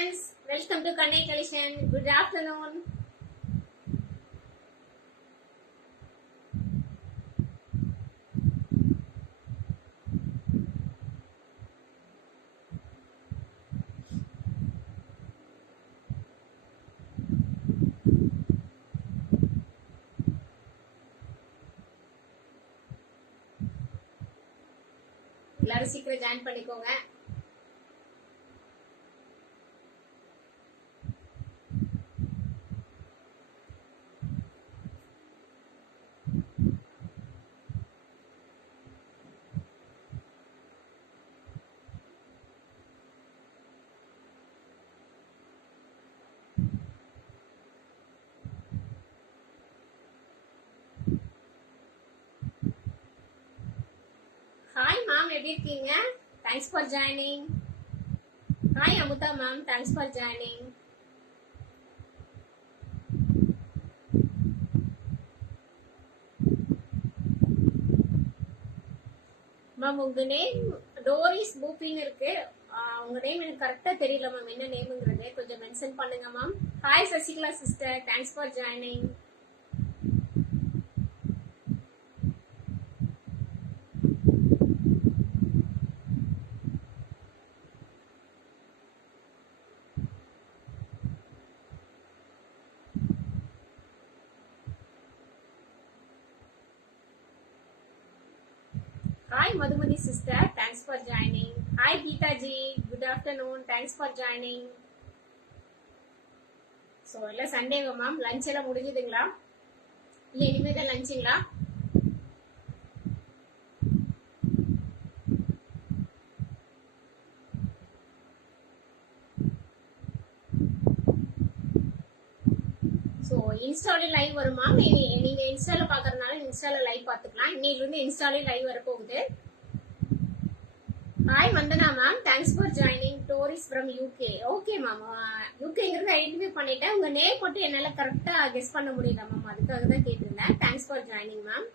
friends, welcome to Kannai Collection. Good afternoon. எல்லாரும் சீக்கிரம் join பண்ணிக்கோங்க. Hi ma'am, எப்படி இருக்கீங்க? Thanks for joining. Hi Amutha ma'am, thanks for joining. Ma'am உங்க name Tories பூப்பின்னு இருக்கு. உங்க நேம் எனக்கு கரெக்டா தெரியல மேம், என்ன நேம்ங்கிறது கொஞ்சம் மென்ஷன் பண்ணுங்க ma'am. Hi Sasikala sister, thanks for joining. Hi Madhumati sister, thanks for joining. Hi Geeta ji, good afternoon, thanks for joining. So இல்ல சண்டேவா மேம், லஞ்ச் எல்லாம் முடிஞ்சதுங்களா? இல்ல இனிமே தான் லஞ்சுங்களா? ஸோ இன்ஸ்டால லைவ் வருமா? நீங்க இன்ஸ்டால பாக்குறதுனால இன்ஸ்டால லைவ் பாத்துக்கலாம். இன்னையில இருந்து இன்ஸ்டால லைவ் வர போகுது. Hi Vandana ma'am, thanks for joining. Doris from UK. Okay ma'am, யூகேங்கிறது ஐடென்டிஃபை பண்ணிட்டேன். உங்க நேம் மட்டும் என்னால கரெக்டா கெஸ் பண்ண முடியல மேம், அதுக்காக தான் கேட்டிருந்தேன். Thanks for joining ma'am.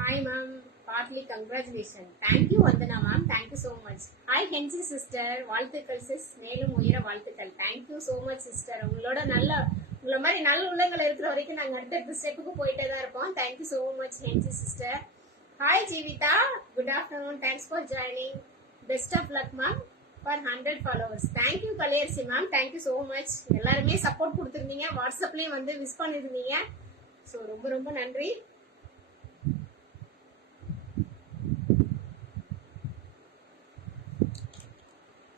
Hi ma'am, partly congratulation. Thank you Vandana ma'am, thank you so much. Hi hence sister, வாழ்த்துக்கள் சிஸ், மேலும் உயர வாழ்த்துக்கள். Thank you so much sister. உங்களை மாதிரி நல்ல உள்ளங்கள் இருக்கிற வரைக்கும் நாங்க அடுத்த ஸ்டெப்புக்கு போயிட்டே தான் இருப்போம். தேங்க்யூ சோ மச் ஹென்சி sister. Hi Jeevitha, good afternoon, thanks for joining. Best of luck ma'am for 100 followers. Thank you Kalaiyarasi ma'am, thank you so much. எல்லாருமே சப்போர்ட் கொடுத்துருந்தீங்க, வாட்ஸ்அப்லயும் வந்து விஷ் பண்ணிருந்தீங்க. ஸோ ரொம்ப ரொம்ப நன்றி.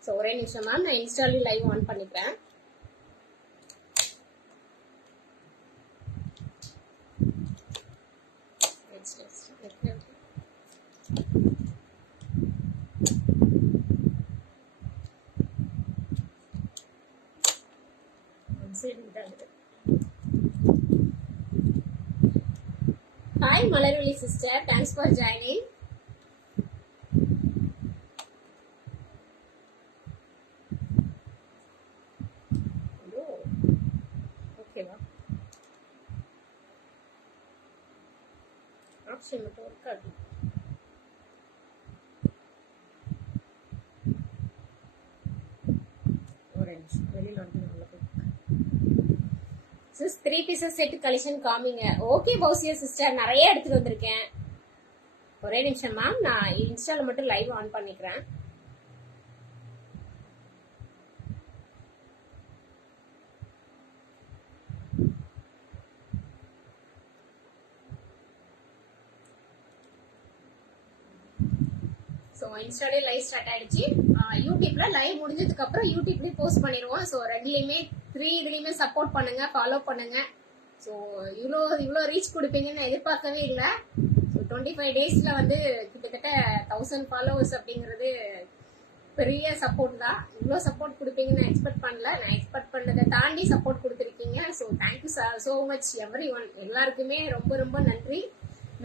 ஸோ ஒரே நிமிஷம் மேம், நான் இன்ஸ்டாலையும் லைவ் ஆன் பண்ணிக்கிறேன். Hi Malarvizhi sister, thanks for joining. ஓகேவா? ஆப்ஷன் மட்டும் இருக்காது. வெளியில வந்து சிஸ் 3 பீசஸ் செட் கலெக்ஷன் காமிங்க. ஓகே பௌசியா சிஸ்டர், நிறைய எடுத்துட்டு வந்திருக்கேன். ஒரே நிமிஷம் மேம், நான் இன்ஸ்டால மட்டும் லைவ் ஆன் பண்ணிக்கிறேன். ஸோ இன்ஸ்டாலே லைவ் ஸ்டார்ட் ஆயிடுச்சு. யூடியூப்ல லைவ் முடிஞ்சதுக்கு அப்புறம் யூடியூப்லயும் போஸ்ட் பண்ணிடுவோம். ஸோ ரெண்டுலையுமே 3 இதுலையுமே சப்போர்ட் பண்ணுங்க, ஃபாலோ பண்ணுங்க. ஸோ இவ்வளோ ரீச் கொடுப்பீங்கன்னு எதிர்பார்க்கவே இல்லை. ஸோ 25 டேஸ்ல வந்து கிட்டத்தட்ட 1000 ஃபாலோவர்ஸ் அப்படிங்கிறது பெரிய சப்போர்ட் தான். இவ்வளோ சப்போர்ட் கொடுப்பீங்கன்னு நான் எக்ஸ்பெக்ட் பண்ணல. நான் எக்ஸ்பெக்ட் பண்ணதை தாண்டி சப்போர்ட் கொடுத்துருக்கீங்க. So thank you so much every one. எல்லாருக்குமே ரொம்ப ரொம்ப நன்றி.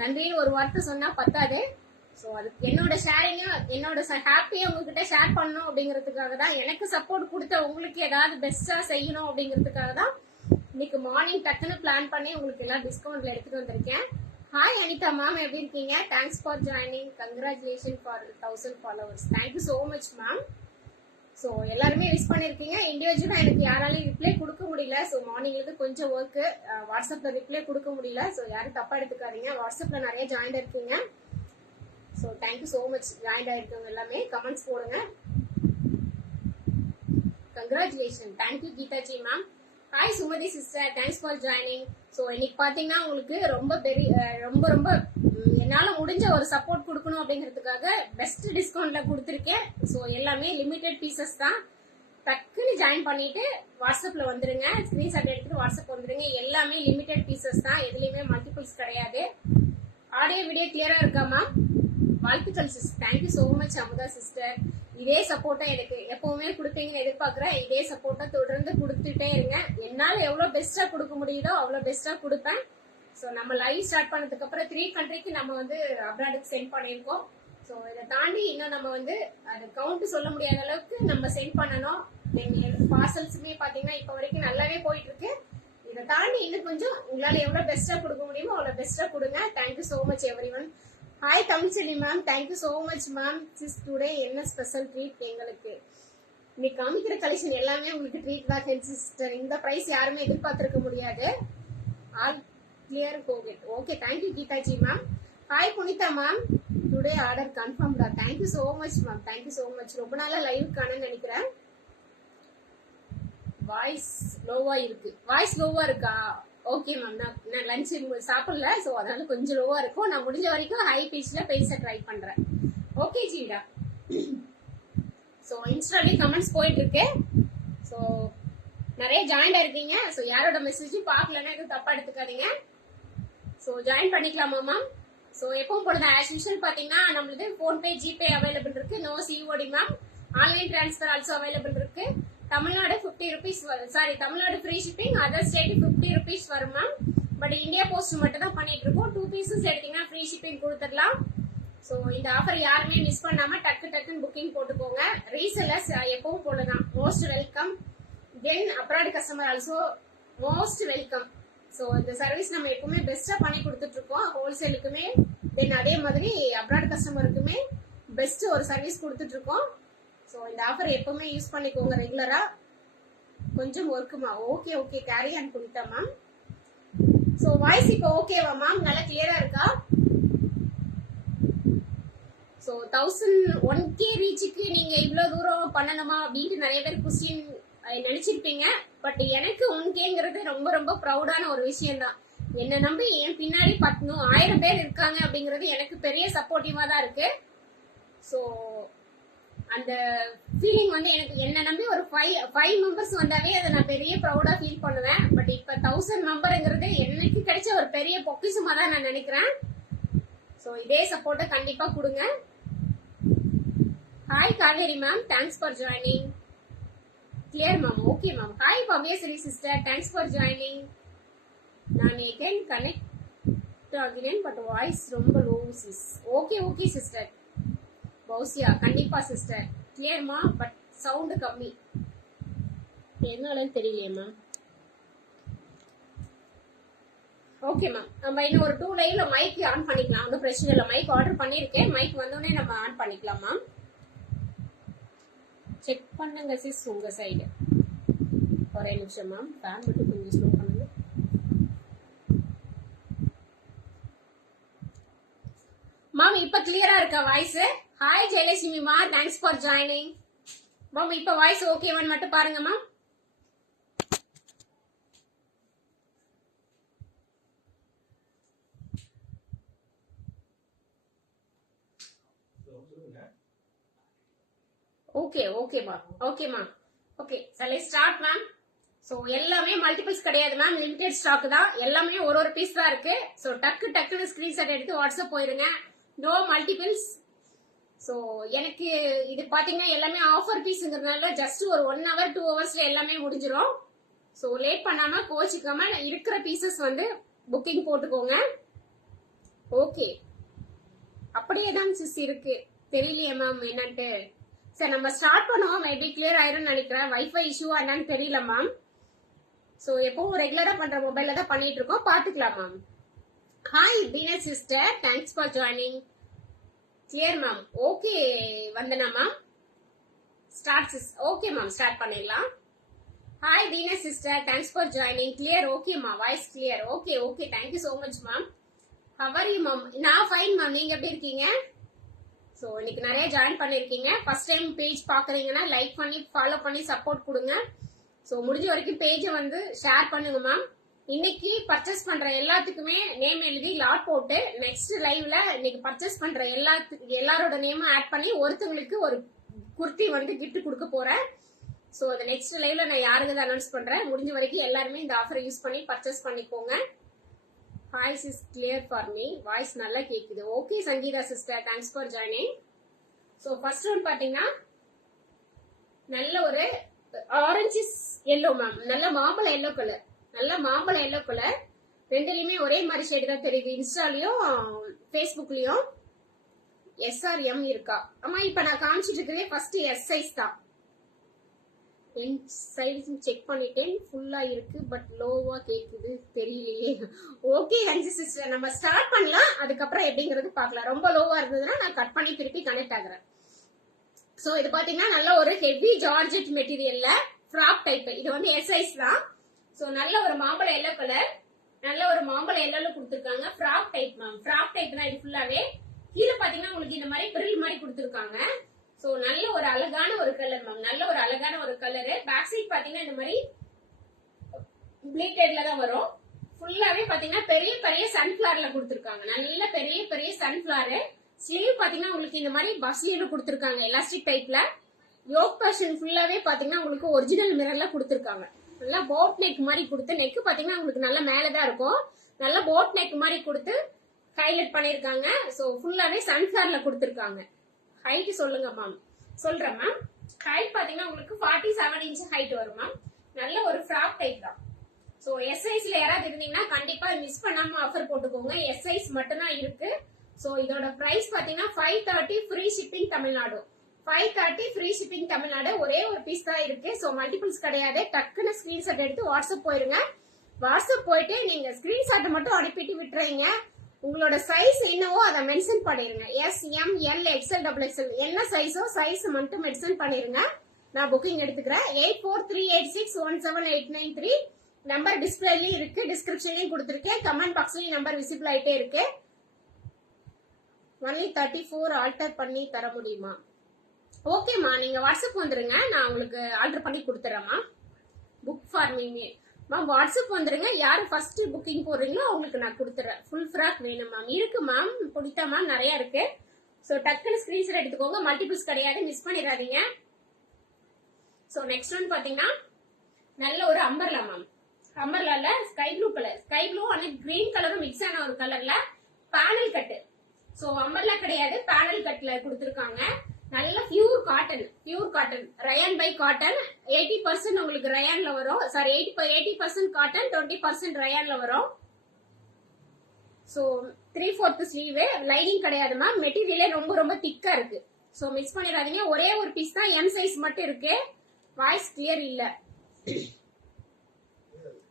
நன்றின்னு ஒரு வார்த்தை சொன்னா பத்தாது. ஸோ அது என்னோட ஷேரிங்கும் என்னோட ஹாப்பியை உங்ககிட்ட ஷேர் பண்ணணும் அப்படிங்கிறதுக்காக தான். எனக்கு சப்போர்ட் கொடுத்த உங்களுக்கு ஏதாவது பெஸ்டா செய்யணும் அப்படிங்கிறதுக்காக தான் இன்னைக்கு மார்னிங் டக்குன்னு பிளான் பண்ணி உங்களுக்கு எல்லாம் டிஸ்கவுண்ட்ல எடுத்துட்டு வந்திருக்கேன். ஹாய் அனிதா மேம், எப்படி இருக்கீங்க? Thanks for joining. Congratulation for 1000 followers. Thank you so much ma'am. So எல்லாருமே விஷ் பண்ணிருக்கீங்க. இண்டிவிஜுவலா எனக்கு யாராலையும் ரிப்ளை கொடுக்க முடியல. ஸோ மார்னிங்ல இருந்து கொஞ்சம் ஒர்க்கு, வாட்ஸ்அப்ல ரிப்ளை கொடுக்க முடியல. ஸோ யாரும் தப்பா எடுத்துக்காதீங்க. வாட்ஸ்அப்ல நிறைய ஜாயின் இருக்கீங்க. So thank you so much. Join ஆயிருக்கவங்க எல்லாமே கமெண்ட்ஸ் போடுங்க. Congratulation. Thank you Geethaji ma'am. Hi Sumathi sister, thanks for joining. So இன்னைக்கு பாத்தீங்கன்னா உங்களுக்கு ரொம்ப பெரிய ரொம்ப ரொம்ப என்னால முடிஞ்ச ஒரு சப்போர்ட் கொடுக்கணும் அப்படிங்கிறதுக்காக பெஸ்ட் டிஸ்கவுண்ட்ல கொடுத்துருக்கேன். ஸோ எல்லாமே லிமிடெட் பீசஸ் தான். டக்குன்னு ஜாயின் பண்ணிட்டு வாட்ஸ்அப்ல வந்துருங்க. ஸ்கிரீன்ஷாட் எடுத்துட்டு வாட்ஸ்அப் வந்துருங்க. எல்லாமே லிமிடெட் பீசஸ் தான். எதுலயுமே மல்டிபிள்ஸ் கிடையாது. ஆடியோ வீடியோ கிளியரா இருக்கா மேம்? வாழ்த்துக்கள் sis. Thank you so much Amudha sister. இதே சப்போர்ட்டா எனக்கு எப்பவுமே கொடுப்பீங்கன்னு எதிர்பார்க்கிறேன். இதே சப்போர்ட்டா தொடர்ந்து கொடுத்துட்டே இருங்க. என்னால எவ்வளவு பெஸ்டா கொடுக்க முடியுதோ அவ்வளவு பெஸ்டா கொடுப்பேன். ஸோ நம்ம லைவ் ஸ்டார்ட் பண்ணதுக்கு அப்புறம் 3 கண்ட்ரிக்கு நம்ம வந்து அப்ராடுக்கு சென்ட் பண்ணியிருக்கோம். ஸோ இதை தாண்டி இன்னும் நம்ம வந்து அது கவுண்ட் சொல்ல முடியாத அளவுக்கு நம்ம சென்ட் பண்ணணும். பார்சல்ஸுமே பாத்தீங்கன்னா இப்ப வரைக்கும் நல்லாவே போயிட்டு இருக்கு. இதை தாண்டி இன்னும் கொஞ்சம் உங்களால எவ்வளவு பெஸ்டா கொடுக்க முடியுமோ அவ்வளவு பெஸ்டா கொடுங்க. Thank you so much every one. Hi Tamilselvi ma'am, thank you so much ma'am. Sis today என்ன ஸ்பெஷல் ட்ரீட் எங்களுக்கு? இன்னைக்கு காமிக்கிற கலெக்ஷன் எல்லாமே உங்களுக்கு ட்ரீட் தான் சிஸ்டர். இந்த பிரைஸ் யாருமே எதிர்பார்த்திருக்க முடியாது. ஆல் கிளியர் கோவிட். Okay, thank you Geethaji ma'am. Hi Punitha ma'am, today order கன்ஃபார்ம்டா. Thank you so much ma'am, thank you so much. ரொம்ப நாளா லைவ் காணன்னு நினைக்கிறேன். வாய்ஸ் லோவா இருக்கு. வாய்ஸ் லோவா இருக்கா? ஓகே மேம், நான் லஞ்ச் சாப்பிடல, ஸோ அதனால கொஞ்சம் லோவா இருக்கும். நான் முடிஞ்ச வரைக்கும் ஹை பீச்ல பேச ட்ரை பண்றேன். Okay Zeta. ஸோ இன்ஸ்டாலே கமெண்ட்ஸ் போயிட்டு இருக்கு. ஸோ நிறைய ஜாயின் இருக்கீங்க. ஸோ யாரோட மெசேஜும் பார்க்கலன்னா எதுவும் தப்பா எடுத்துக்காதீங்க. ஸோ ஜாயின் பண்ணிக்கலாமா மேம்? ஸோ எப்பவும் போல ஆஸ் யூஷுவல் பாத்தீங்கன்னா நம்மளது போன்பே ஜிபே அவைலபிள் இருக்கு. No COD ma'am. Online transfer also available இருக்கு. Tamil Nadu 50 rupees sorry Tamil Nadu free shipping. Other state 50 rupees வரும் மேம். பட் இந்தியா போஸ்ட் மட்டும் தான் பண்ணிட்டு இருக்கோம். 2 பீசஸ் எடுத்தீங்கன்னா ஃப்ரீ ஷிப்பிங் கொடுத்துடலாம். ஸோ இந்த ஆஃபர் யாருமே மிஸ் பண்ணாம டக்குன்னு புக்கிங் போட்டுக்கோங்க. ரீசெல்லர்ஸ் எப்பவும் போலதான் most welcome. Then abroad customer also most welcome. So இந்த சர்வீஸ் நம்ம எப்பவுமே பெஸ்டா பண்ணி கொடுத்துட்டு இருக்கோம். ஹோல்சேலுக்குமே தென் அதே மாதிரி அப்ராட் கஸ்டமருக்குமே பெஸ்ட் ஒரு சர்வீஸ் கொடுத்துட்டு இருக்கோம். ஸோ இந்த ஆஃபர் எப்பவுமே யூஸ் பண்ணிக்கோங்க ரெகுலரா. கொஞ்சம் ஒர்க்குமா? Okay okay, carry on Punitha ma'am. So voice இப்போ ஓகேவா மேம்? நல்லா கிளியரா இருக்கா? ஸோ 1K ரீச்சுக்கு நீங்க இவ்வளவு தூரம் பண்ணணுமா அப்படின்ட்டு நிறைய பேர் கொஸ்டின் நினைச்சிருப்பீங்க. பட் எனக்கு 1Kங்கிறது ரொம்ப ரொம்ப ப்ரௌடான ஒரு விஷயம் தான். என்ன நம்பி என் பின்னாடி 1000 பேர் இருக்காங்க அப்படிங்கிறது எனக்கு பெரிய சப்போர்ட்டிவா தான் இருக்கு. ஸோ அந்த ஃபீலிங் வந்து எனக்கு என்ன நம்பி ஒரு 5 மெம்பர்ஸ் வந்தாவே அதை நான் பெரிய ப்ரௌடா ஃபீல் பண்ணுவேன். பட் இப்ப 1000 மெம்பர்ங்கிறது எனக்கு கிடைச்ச ஒரு பெரிய பொக்கிஷமா தான் நான் நினைக்கிறேன். ஸோ இதே சப்போர்ட்டை கண்டிப்பா கொடுங்க. Hi Kaveri ma'am, thanks for joining. Clear ma'am. Okay ma'am. Hi Bhavyasri sister, thanks for joining. நான் எகைன் கனெக்ட் ஆகிறேன் பட் வாய்ஸ் ரொம்ப low sis. Okay okay sister Fousia, கண்டிப்பா சிஸ்டர் கிளியர்மா, பட் சவுண்ட் கம்மி. என்னாலன்னு தெரியலையே மேம். ஓகே மேம், நம்ம இன்னும் ஒரு 2 லைவ்ல மைக் ஆன் பண்ணிக்கலாம். ஒன்றும் பிரச்சனை இல்லை. மைக் ஆர்டர் பண்ணிருக்கேன். மைக் வந்தோடனே நம்ம ஆன் பண்ணிக்கலாம் மேம். செக் பண்ணுங்க சிஸ் உங்க சைடு. ஒரே நிமிஷம் மேம், ஃபேன் மட்டும் கொஞ்சம் ஸ்லோ பண்ணுங்க. மேம் இப்ப கிளியரா இருக்கா வாய்ஸ்? ஹாய் ஜெயலட்சுமி மா, தேங்க்ஸ் ஃபார் ஜாயினிங். மேம் இப்ப வாய்ஸ் ஓகேவான்னு மட்டும் பாருங்க ma'am. Okay okay ma'am. Okay ma'am. Okay சரி ஸ்டார்ட் மேம். ஸோ எல்லாமே மல்டிபிள்ஸ் கிடையாது மேம், லிமிடெட் ஸ்டாக் தான். எல்லாமே ஒரு பீஸ் தான் இருக்கு. ஸோ டக்குன்னு ஸ்கிரீன்ஷாட் எடுத்து வாட்ஸ்அப் போயிருங்க. No multiples. ஸோ எனக்கு இது பாத்தீங்கன்னா எல்லாமே ஆஃபர் பீஸ்ங்கிறதுனால ஜஸ்ட் ஒரு 1 hour 2 hours எல்லாமே முடிஞ்சிடும். ஸோ லேட் பண்ணாம கோச்சிக்காம இருக்கிற பீசஸ் வந்து புக்கிங் போட்டுக்கோங்க. ஓகே அப்படியே தான் சிஸ் இருக்கு. தெரியலையே மேம் என்னன்ட்டு. சரி நம்ம ஸ்டார்ட் பண்ணுவோம். மேபி கிளியர் ஆயிரும் நினைக்கிறேன். வைஃபை இஷ்யூ என்னன்னு தெரியல மேம். ஸோ எப்பவும் ரெகுலரா பண்ற மொபைல்ல தான் பண்ணிட்டு இருக்கோம். பாத்துக்கலாம் ma'am. Hi Deena sister, thanks for joining. Clear ma'am. Okay Vandana ma'am. Start sis. Okay ma'am, start பண்ணிடலாம். Hi Deena sister, thanks for joining. Clear? Okay மா, voice clear. Okay okay, thank you so much ma'am. How are you ma'am? நான் fine ma'am, நீங்க எப்படி இருக்கீங்க? So இன்னைக்கு நிறைய join பண்ணிருக்கீங்க. First time page பாக்குறீங்கன்னா லைக் பண்ணி ஃபாலோ பண்ணி சப்போர்ட் கொடுங்க. ஸோ முடிஞ்ச வரைக்கும் பேஜை வந்து ஷேர் பண்ணுங்க மேம். இன்னைக்கு பர்ச்சேஸ் பண்ற எல்லாத்துக்குமே நேம் எழுதி லாட் போட்டு நெக்ஸ்ட் லைவ்ல இன்னைக்கு பர்ச்சேஸ் பண்ற எல்லாரோட நேமும் ஆட் பண்ணி ஒருத்தங்களுக்கு ஒரு குர்த்தி வந்து கிஃப்ட் கொடுக்க போறேன். ஸோ அந்த நெக்ஸ்ட் லைவ்ல நான் யாருக்கு அனௌன்ஸ் பண்றேன். முடிஞ்ச வரைக்கும் எல்லாருமே இந்த ஆஃபரை யூஸ் பண்ணி பர்ச்சேஸ் பண்ணிக்கோங்க. Voice is clear for me. Voice நல்லா கேக்குது. Okay Sangeetha sister, thanks for joining. So first one பாத்தீங்கன்னா நல்ல ஒரு ஆரஞ்சு எல்லோ மேம், நல்ல மாம்பழ எல்லோ கலர், நல்ல மாம்பழ எல்லோ கலர். ரெண்டுலயுமே ஒரே மாதிரி ஷேடு தான் தெரியுது. இன்ஸ்டாலயும் ஃபேஸ்புக்லயும் SRM இருக்கா? ஆமா, இப்ப நான் காமிச்சிட்டு இருக்கிறதே ஃபர்ஸ்ட் எஸ் சைஸ் தான். என் சைஸ் செக் பண்ணிட்டேன், ஃபுல்லா இருக்கு, பட் லோவா கேக்குது, தெரியலையே. ஓகே அஞ்சு சிஸ்டர், நம்ம ஸ்டார்ட் பண்ணலாம். அதுக்கப்புறம் எப்படிங்கிறது பார்க்கலாம். ரொம்ப லோவா இருந்ததுன்னா நான் கட் பண்ணி திருப்பி கனெக்ட் ஆகுறேன். சோ இது பாத்தீங்கன்னா நல்ல ஒரு ஹெவி ஜார்ஜெட் மெட்டீரியல்ல ஃப்ராக் டைப். இது வந்து எஸ் சைஸ் தான். சோ நல்ல ஒரு மாம்பழ எல்லோ கலர், நல்ல ஒரு மாம்பழ எல்லோல கொடுத்திருக்காங்க. Frock type ma'am, frock type தான் இது ஃபுல்லாவே. கீழே பாத்தீங்கன்னா உங்களுக்கு இந்த மாதிரி பிரில் மாதிரி கொடுத்திருக்காங்க. சோ நல்ல ஒரு அழகான ஒரு கலர் மேம், நல்ல ஒரு அழகான ஒரு கலரு. பேக் சைட் பாத்தீங்கன்னா இந்த மாதிரி ப்ளீட்டட்ல தான் வரும். ஃபுல்லாவே பாத்தீங்கன்னா பெரிய பெரிய சன்ஃபிளவர்ல கொடுத்திருக்காங்க. நல்ல பெரிய பெரிய சன்ஃபிளவர். ஸ்லீவ் பாத்தீங்கன்னா உங்களுக்கு இந்த மாதிரி பஸ் ஸ்லீவ் கொடுத்திருக்காங்க, எலாஸ்டிக் டைப்ல. யோக் போர்ஷன் ஃபுல்லாவே பாத்தீங்கன்னா உங்களுக்கு ஒரிஜினல் மிரர்ல கொடுத்திருக்காங்க. நல்லா போட் நெக் மாதிரி கொடுத்து, நெக் பாத்தீங்கன்னா உங்களுக்கு நல்ல மேலதான் இருக்கும். நல்ல போட் நெக் மாதிரி கொடுத்து ஹைலைட் பண்ணிருக்காங்க. சோ ஃபுல்லாவே சன்ஃபிளவர்ல கொடுத்திருக்காங்க. ஹைட் சொல்லுங்க மேம்? சொல்றேன் மேம். ஹைட் பாத்தீங்கன்னா உங்களுக்கு 47 இன்ச் ஹைட் வரும் மேம். நல்ல ஒரு ஃப்ராக் டைப் தான். சோ எஸ் சைஸ்ல யாராவது இருந்தீங்கன்னா கண்டிப்பா மிஸ் பண்ணாம ஆஃபர் போட்டுக்கோங்க. எஸ் சைஸ் மட்டும் தான் இருக்கு. சோ இதோட பிரைஸ் பாத்தீங்கன்னா 530 free shipping Tamil Nadu. 530 free shipping Tamil Nadu. ஒரே ஒரு பீஸ் தான் இருக்கு. சோ மல்டிபிள்ஸ் கிடையாது. டக்குன்னு ஸ்கிரீன்ஷாட் எடுத்து வாட்ஸ்அப் போயிருங்க. வாட்ஸ்அப் போயிட்டு நீங்க ஸ்கிரீன்ஷாட் மட்டும் அனுப்பிட்டு விட்டுறீங்க. உங்களோட சைஸ் என்னவோ அதை மென்ஷன் பண்ணிருங்க. S, M, L, XL, XXL என்ன சைஸோ சைஸ் மட்டும் மென்ஷன் பண்ணிருங்க. நான் புக்கிங் எடுத்துக்கிறேன். 8438617893 நம்பர் டிஸ்பிளேலயும் இருக்கு, டிஸ்கிரிப்ஷன்லயும் கொடுத்திருக்கேன், கமெண்ட் பாக்ஸ்லயும் நம்பர் விசிபிள் ஆயிட்டே இருக்கு. ஒன்லி 34 ஆல்டர் பண்ணி தர முடியுமா? ஓகேம்மா, நீங்க வாட்ஸ்அப் வந்துருங்க, நான் உங்களுக்கு ஆல்டர் பண்ணி கொடுத்துறேம்மா. Book for me ma'am, WhatsApp வந்துருங்க. யாரு ஃபர்ஸ்ட் புக்கிங் போடுறீங்களோ அவங்களுக்கு நான் கொடுத்துறேன். ஃபுல் ஃப்ராக் வேணும் மேம்? இருக்கு மேம், பிடித்தா மேம், நிறைய இருக்கு. ஸோ டக்குன்னு ஸ்கிரீன்ஷாட் எடுத்துக்கோங்க. மல்டிபிள்ஸ் கிடையாது, மிஸ் பண்ணிடாதீங்க. ஸோ நெக்ஸ்ட் ஒன் பாத்தீங்கன்னா நல்ல ஒரு அம்பர்லா மேம். அம்பர்லால sky blue colour, sky blue and green கலரும் மிக்ஸ் ஆன ஒரு கலர்ல பேனல் கட்டு. சோ அம்பர்லா கிடையாது, பேனல் கட்ல கொடுத்திருக்காங்க. நல்ல pure cotton rayon by cotton. 80% உங்களுக்கு ரயான்ல வரும். சாரி, 80% காட்டன், 20% ரயான்ல வரும். சோ 3/4 ஸ்லீவ், லைனிங் கிடையாது மேம். மெட்டீரியலே ரொம்ப ரொம்ப திக்கா இருக்கு. சோ மிஸ் பண்ணிடாதீங்க. ஒரே ஒரு பீஸ் தான், எம் சைஸ் மட்டும் இருக்கு. வாய்ஸ் கிளியர் இல்ல.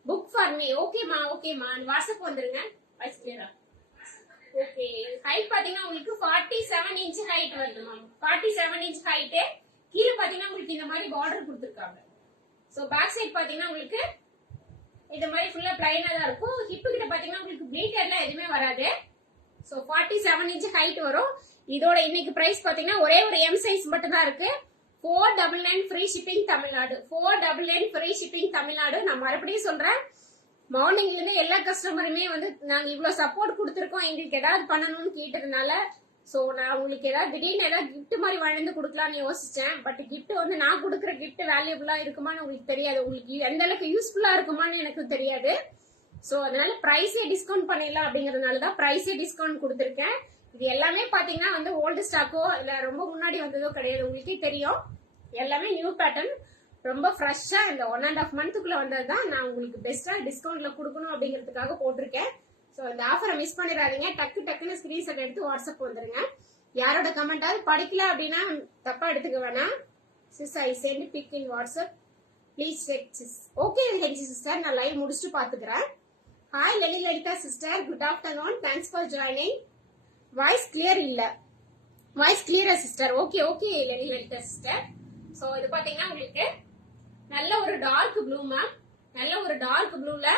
Book for me. ஓகேமா ஓகேமா, வாட்ஸ்அப் வந்துருங்க. வாய்ஸ் கிளியரா? ஓகே. ஹைட் பாத்தீங்கன்னா உங்களுக்கு 47 இன்ச் ஹைட் வருது மேம். 47 inch height. கீழே பாத்தீங்கன்னா உங்களுக்கு இந்த மாதிரி பார்டர் கொடுத்திருக்காங்க. சோ பேக் சைடு பாத்தீங்கன்னா உங்களுக்கு இந்த மாதிரி ஃபுல்லா பிளைனா தான் இருக்கும். ஹிப் கிட்ட பாத்தீங்கன்னா உங்களுக்கு ப்ளீட்டட்லாம் எதுவுமே வராது. சோ 47 இன்ச் ஹைட் வரும். இதோட இன்னைக்கு பிரைஸ் பாத்தீங்கன்னா ஒரே ஒரு எம் சைஸ் மட்டும் தான் இருக்கு. 499 free shipping Tamil Nadu. 499 free shipping Tamil Nadu. நான் மறுபடியும் சொல்றேன், மார்னிங்ல இருந்து எல்லா கஸ்டமருமே வந்து நாங்க இவ்வளவு சப்போர்ட் கொடுத்திருக்கோம், எங்களுக்கு ஏதாவது பண்ணணும்னு கேட்டதுனால சோ நான் உங்களுக்கு ஏதாவது திடீர்னு ஏதாவது கிஃப்ட் மாதிரி வாழ்ந்து கொடுக்கலாம்னு யோசிச்சேன். பட் கிஃப்ட் வந்து நான் கொடுக்குற கிஃப்ட் வேல்யூபிளா இருக்குமான்னு உங்களுக்கு தெரியாது, உங்களுக்கு எந்த அளவுக்கு யூஸ்ஃபுல்லா இருக்குமான்னு எனக்கு தெரியாது. சோ அதனால பிரைஸே டிஸ்கவுண்ட் பண்ணிடலாம் அப்படிங்கறதுனாலதான் பிரைஸே டிஸ்கவுண்ட் கொடுத்திருக்கேன். இது எல்லாமே பாத்தீங்கன்னா வந்து ஓல்டு ஸ்டாக்கோ இல்ல ரொம்ப முன்னாடி வந்ததோ கிடையாது, உங்களுக்கே தெரியும். எல்லாமே நியூ பேட்டர்ன், ரொம்ப ஃப்ரெஷ்ஷா இந்த 1.5 மந்த்துக்குள்ள வந்ததுதான். நான் உங்களுக்கு பெஸ்டா டிஸ்கவுண்ட்ல கொடுக்கணும் அப்படிங்கிறதுக்காக போட்டிருக்கேன். சோ இந்த ஆஃபரை மிஸ் பண்ணிடாதீங்க. டக்குன்னு ஸ்கிரீன்ஷாட் எடுத்து வாட்ஸ்அப் வந்துருங்க. யாரோட கமெண்டாவது படிக்கல அப்படின்னா தப்பா எடுத்துக்க வேணாம். Sis I sent pic in WhatsApp please check sis. Okay sister, நான் லைவ் முடிச்சுட்டு பாத்துக்கிறேன். Hi Lalitha sister, good afternoon, thanks for joining. Voice clear இல்ல. வாய்ஸ் கிளியரா sister? Okay Lalitha sister. So இது பாத்தீங்கன்னா உங்களுக்கு நல்ல ஒரு டார்க் ப்ளூ மேம். நல்ல ஒரு டார்க் ப்ளூல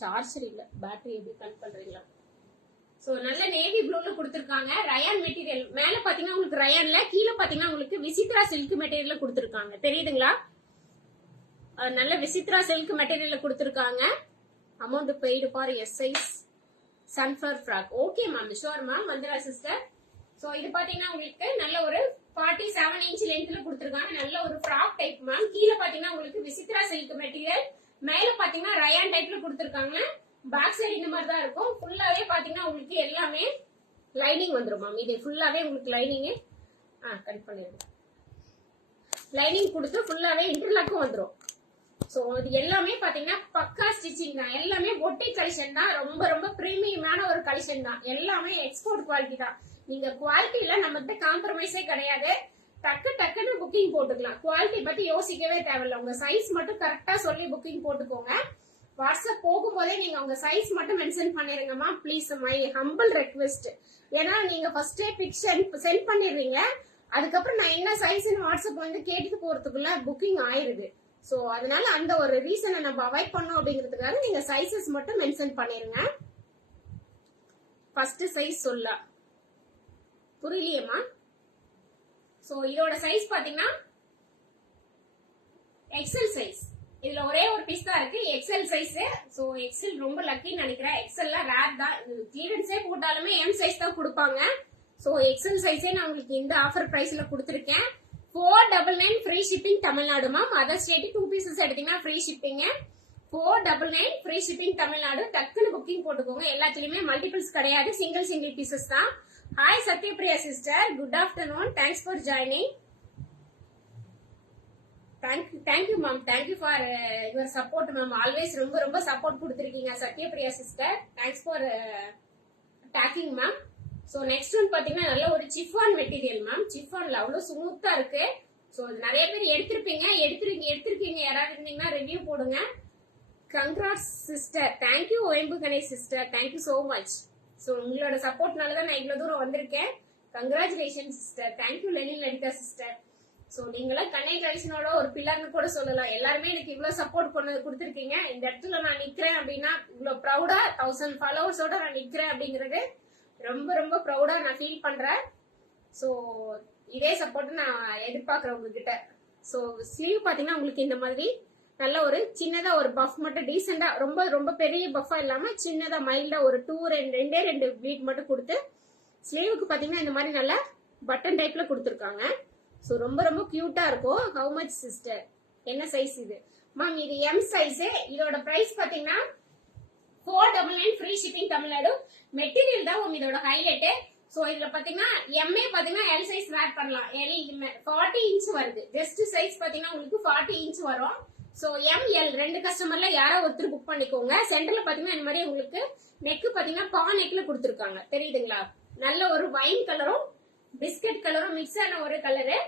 சார்ஜர் இல்ல, பேட்டரி எப்படி கனெக்ட் பண்றீங்களா? சோ நல்ல நேவி ப்ளூல கொடுத்திருக்காங்க. ரயான் மெட்டீரியல் மேல பாத்தீங்கன்னா உங்களுக்கு ரயான்ல, கீழே பாத்தீங்கன்னா உங்களுக்கு விசித்ரா சில்க் மெட்டீரியல்ல கொடுத்திருக்காங்க. தெரியுதுங்களா? நல்ல விசித்ரா சில்க் மெட்டீரியல்ல கொடுத்திருக்காங்க. Amount paid for S size sunflower frock. Okay ma'am, sure ma'am, வந்தரா சிஸ்டர். சோ இது பாத்தீங்கன்னா உங்களுக்கு நல்ல ஒரு 47 இன்ச் லென்த்ல கொடுத்திருக்காங்க. நல்ல ஒரு ஃப்ராக் டைப் மேம். கீழே பாத்தீங்கன்னா உங்களுக்கு விசித்ரா சில்க் மெட்டீரியல், மேல பாத்தீங்கன்னா ரயான் டைப்ல கொடுத்திருக்காங்க. பேக் சைடு இந்த மாதிரி தான் இருக்கும். ஃபுல்லாவே பாத்தீங்கன்னா உங்களுக்கு எல்லாமே லைனிங் வந்துரும் மேம். இது ஃபுல்லாவே உங்களுக்கு லைனிங் கட் பண்ணிடுங்க. லைனிங் கொடுத்து ஃபுல்லாவே இன்டர்லாக்கும் வந்துரும். சோ இது எல்லாமே பாத்தீங்கன்னா பக்கா ஸ்டிச்சிங் தான். எல்லாமே பொட்டிக் கலெக்ஷன் தான். ரொம்ப ரொம்ப பிரீமியமான ஒரு கலெக்ஷன் தான். எல்லாமே எக்ஸ்போர்ட் குவாலிட்டி தான். நீங்க குவாலிட்டில நம்மகிட்ட காம்ப்ரமைஸே கிடையாது. டக்குன்னு புக்கிங் போட்டுக்கலாம். குவாலிட்டி பத்தி யோசிக்கவே தேவையில்ல. உங்க சைஸ் மட்டும் கரெக்டா சொல்லி புக்கிங் போட்டுக்கோங்க. வாட்ஸ்அப் போகும்போதே நீங்க உங்க சைஸ் மட்டும் மென்ஷன் பண்ணிருங்கம்மா ப்ளீஸ். My humble request. ஏன்னா நீங்க ஃபர்ஸ்டே பிக் சென்ட் பண்ணிடுறீங்க. அதுக்கப்புறம் நான் என்ன சைஸ்ன்னு வாட்ஸ்அப் வந்து கேட்டுட்டு போறதுக்குள்ள புக்கிங் ஆயிருது. சோ அதனால அந்த ஒரு ரீசனை நம்ம அவாய்ட் பண்ணோம் அப்படிங்கிறதுக்காக நீங்க சைசஸ் மட்டும் மென்ஷன் பண்ணிருங்க. ஃபர்ஸ்ட் சைஸ் சொல்ல புரியலையேம்மா. சோ இதோட சைஸ் பாத்தீங்கன்னா எக்ஸல் சைஸ். இதுல ஒரே ஒரு பீஸ் தான் இருக்கு, எக்ஸல் சைஸ். சோ எக்ஸல் ரொம்ப லக்கின்னு நினைக்கிறேன். எக்ஸல்ல ரேர் தான். கிளியரன்ஸே போட்டாலுமே எம் சைஸ் தான் கொடுப்பாங்க. சோ எக்ஸல் சைஸே நான் உங்களுக்கு இந்த ஆஃபர் பிரைஸ்ல கொடுத்துருக்கேன். 499 free shipping Tamil Nadu ma'am. Other state 2 pieces எடுத்தீங்கன்னா free shipping. 499 free shipping Tamil Nadu. டக்குன்னு புக்கிங் போட்டுக்கோங்க. எல்லாத்துலயுமே மல்டிபிள்ஸ் கிடையாது, சிங்கிள் பீசஸ் தான். Hi Sathyapriya sister, good afternoon, thanks for joining. Thank you ma'am, thank you for your support ma'am. Always ரொம்ப ரொம்ப சப்போர்ட் கொடுத்துருக்கீங்க Sathyapriya sister. Thanks for talking ma'am. So next one பாத்தீங்கன்னா நல்ல ஒரு சிஃபான் மெட்டீரியல் மேம். சிஃபான்ல அவ்வளவு ஸ்மூத்தா இருக்கு. சோ நிறைய பேர் எடுத்திருக்கீங்க. யாராவது இருந்தீங்கன்னா ரிவ்யூ போடுங்க. Congrats sister. தேங்க்யூ ஓயம்பு Ganesh sister, thank you so much. So உங்களோட சப்போர்ட்னாலதான் நான் இவ்வளவு தூரம் வந்திருக்கேன். Congratulation sister. Thank you Lenin Lalitha sister. So நீங்களும் கண்ணை கலெக்ஷனோட ஒரு பில்லர்னு கூட சொல்லலாம். எல்லாருமே எனக்கு இவ்வளவு சப்போர்ட் பண்ண கொடுத்துருக்கீங்க. இந்த இடத்துல நான் நிக்கிறேன் அப்படின்னா இவ்வளவு ப்ரௌடா 1000 ஃபாலோவர்ஸோட நான் நிக்கிறேன் அப்படிங்கறது ரொம்ப ரொம்ப ப்ரௌடா நான் ஃபீல் பண்றேன். சோ இதே சப்போர்ட் நான் எதிர்பார்க்கறேன் உங்ககிட்ட. சோ ஸ்லீவ் பாத்தீங்கன்னா உங்களுக்கு இந்த மாதிரி நல்ல ஒரு சின்னதா ஒரு பஃப் மட்டும் டீசெண்டா, ரொம்ப ரொம்ப பெரிய பஃபா இல்லாம சின்னதா மைல்டா ஒரு 2 பீட் மட்டும் கொடுத்து ஸ்லீவுக்கு பாத்தீங்கன்னா இந்த மாதிரி நல்ல பட்டன் டைப்ல கொடுத்துருக்காங்க. சோ ரொம்ப ரொம்ப கியூட்டா இருக்கும். How much sister? என்ன சைஸ் இது மேம்? இது எம் சைஸ். இதோட பிரைஸ் பாத்தீங்கன்னா 499 ஃப்ரீ ஷிப்பிங் தமிழ்நாடு. மெட்டீரியல் தான் இதோட ஹைலைட். சோ இதுல பாத்தீங்கன்னா எம்ஏ பாத்தீங்கன்னா எல் சைஸ் வேர் பண்ணலாம். 40 இன்ச் வருது. ஜஸ்ட் சைஸ் பாத்தீங்கன்னா உங்களுக்கு 40 இன்ச் வரும். சோ எம் எல் ரெண்டு கஸ்டமர்ல யாரோ ஒருத்தர் புக் பண்ணிக்கோங்க. சென்டர்ல பாத்தீங்கன்னா இந்த மாதிரி உங்களுக்கு நெக் பாத்தீங்கன்னா பா நெக்ல கொடுத்துருக்காங்க. தெரியுதுங்களா? நல்ல ஒரு வைன் கலரும் பிஸ்கட் கலரும் மிக்ஸ் ஆன ஒரு கலரு.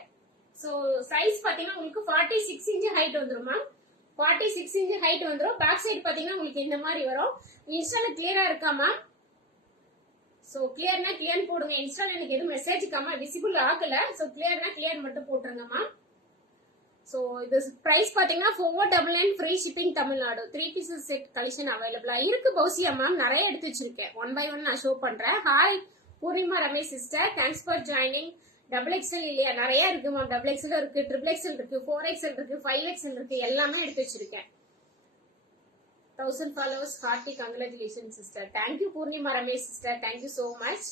சோ சைஸ் பாத்தீங்கன்னா உங்களுக்கு 46 இன்ச் ஹைட் வந்துரும் மேம். 46 இன்ச் ஹைட் வந்துரும். பேக் சைடு பாத்தீங்கன்னா உங்களுக்கு இந்த மாதிரி வரும். இன்ஸ்டால கிளியரா இருக்கா மேம்? சோ கிளியர்னா கிளியர் போடுங்க. இன்ஸ்டால எனக்கு எதுவும் மெசேஜ் விசிபிள் ஆகல. சோ கிளியர்னா கிளியர் மட்டும் போட்டுருங்க மேம். சோ இது பிரைஸ் பாத்தீங்கன்னா 499 free shipping Tamil Nadu. 3 pieces set collection அவைலபிளா இருக்கு. பௌசியா மேம் நிறைய எடுத்து வச்சிருக்கேன். 1 by 1 நான் ஷோ பண்றேன். Hi Poornima Ramesh sister, thanks for joining. XXL இல்லையா? நிறைய இருக்கு மேம். XXL இருக்கு, XXXL இருக்கு, 4XL இருக்கு, 5XL இருக்கு. எல்லாமே எடுத்து வச்சிருக்கேன். 1000 followers, hearty congratulations sister. Thank you Poornima Ramesh sister, thank you so much.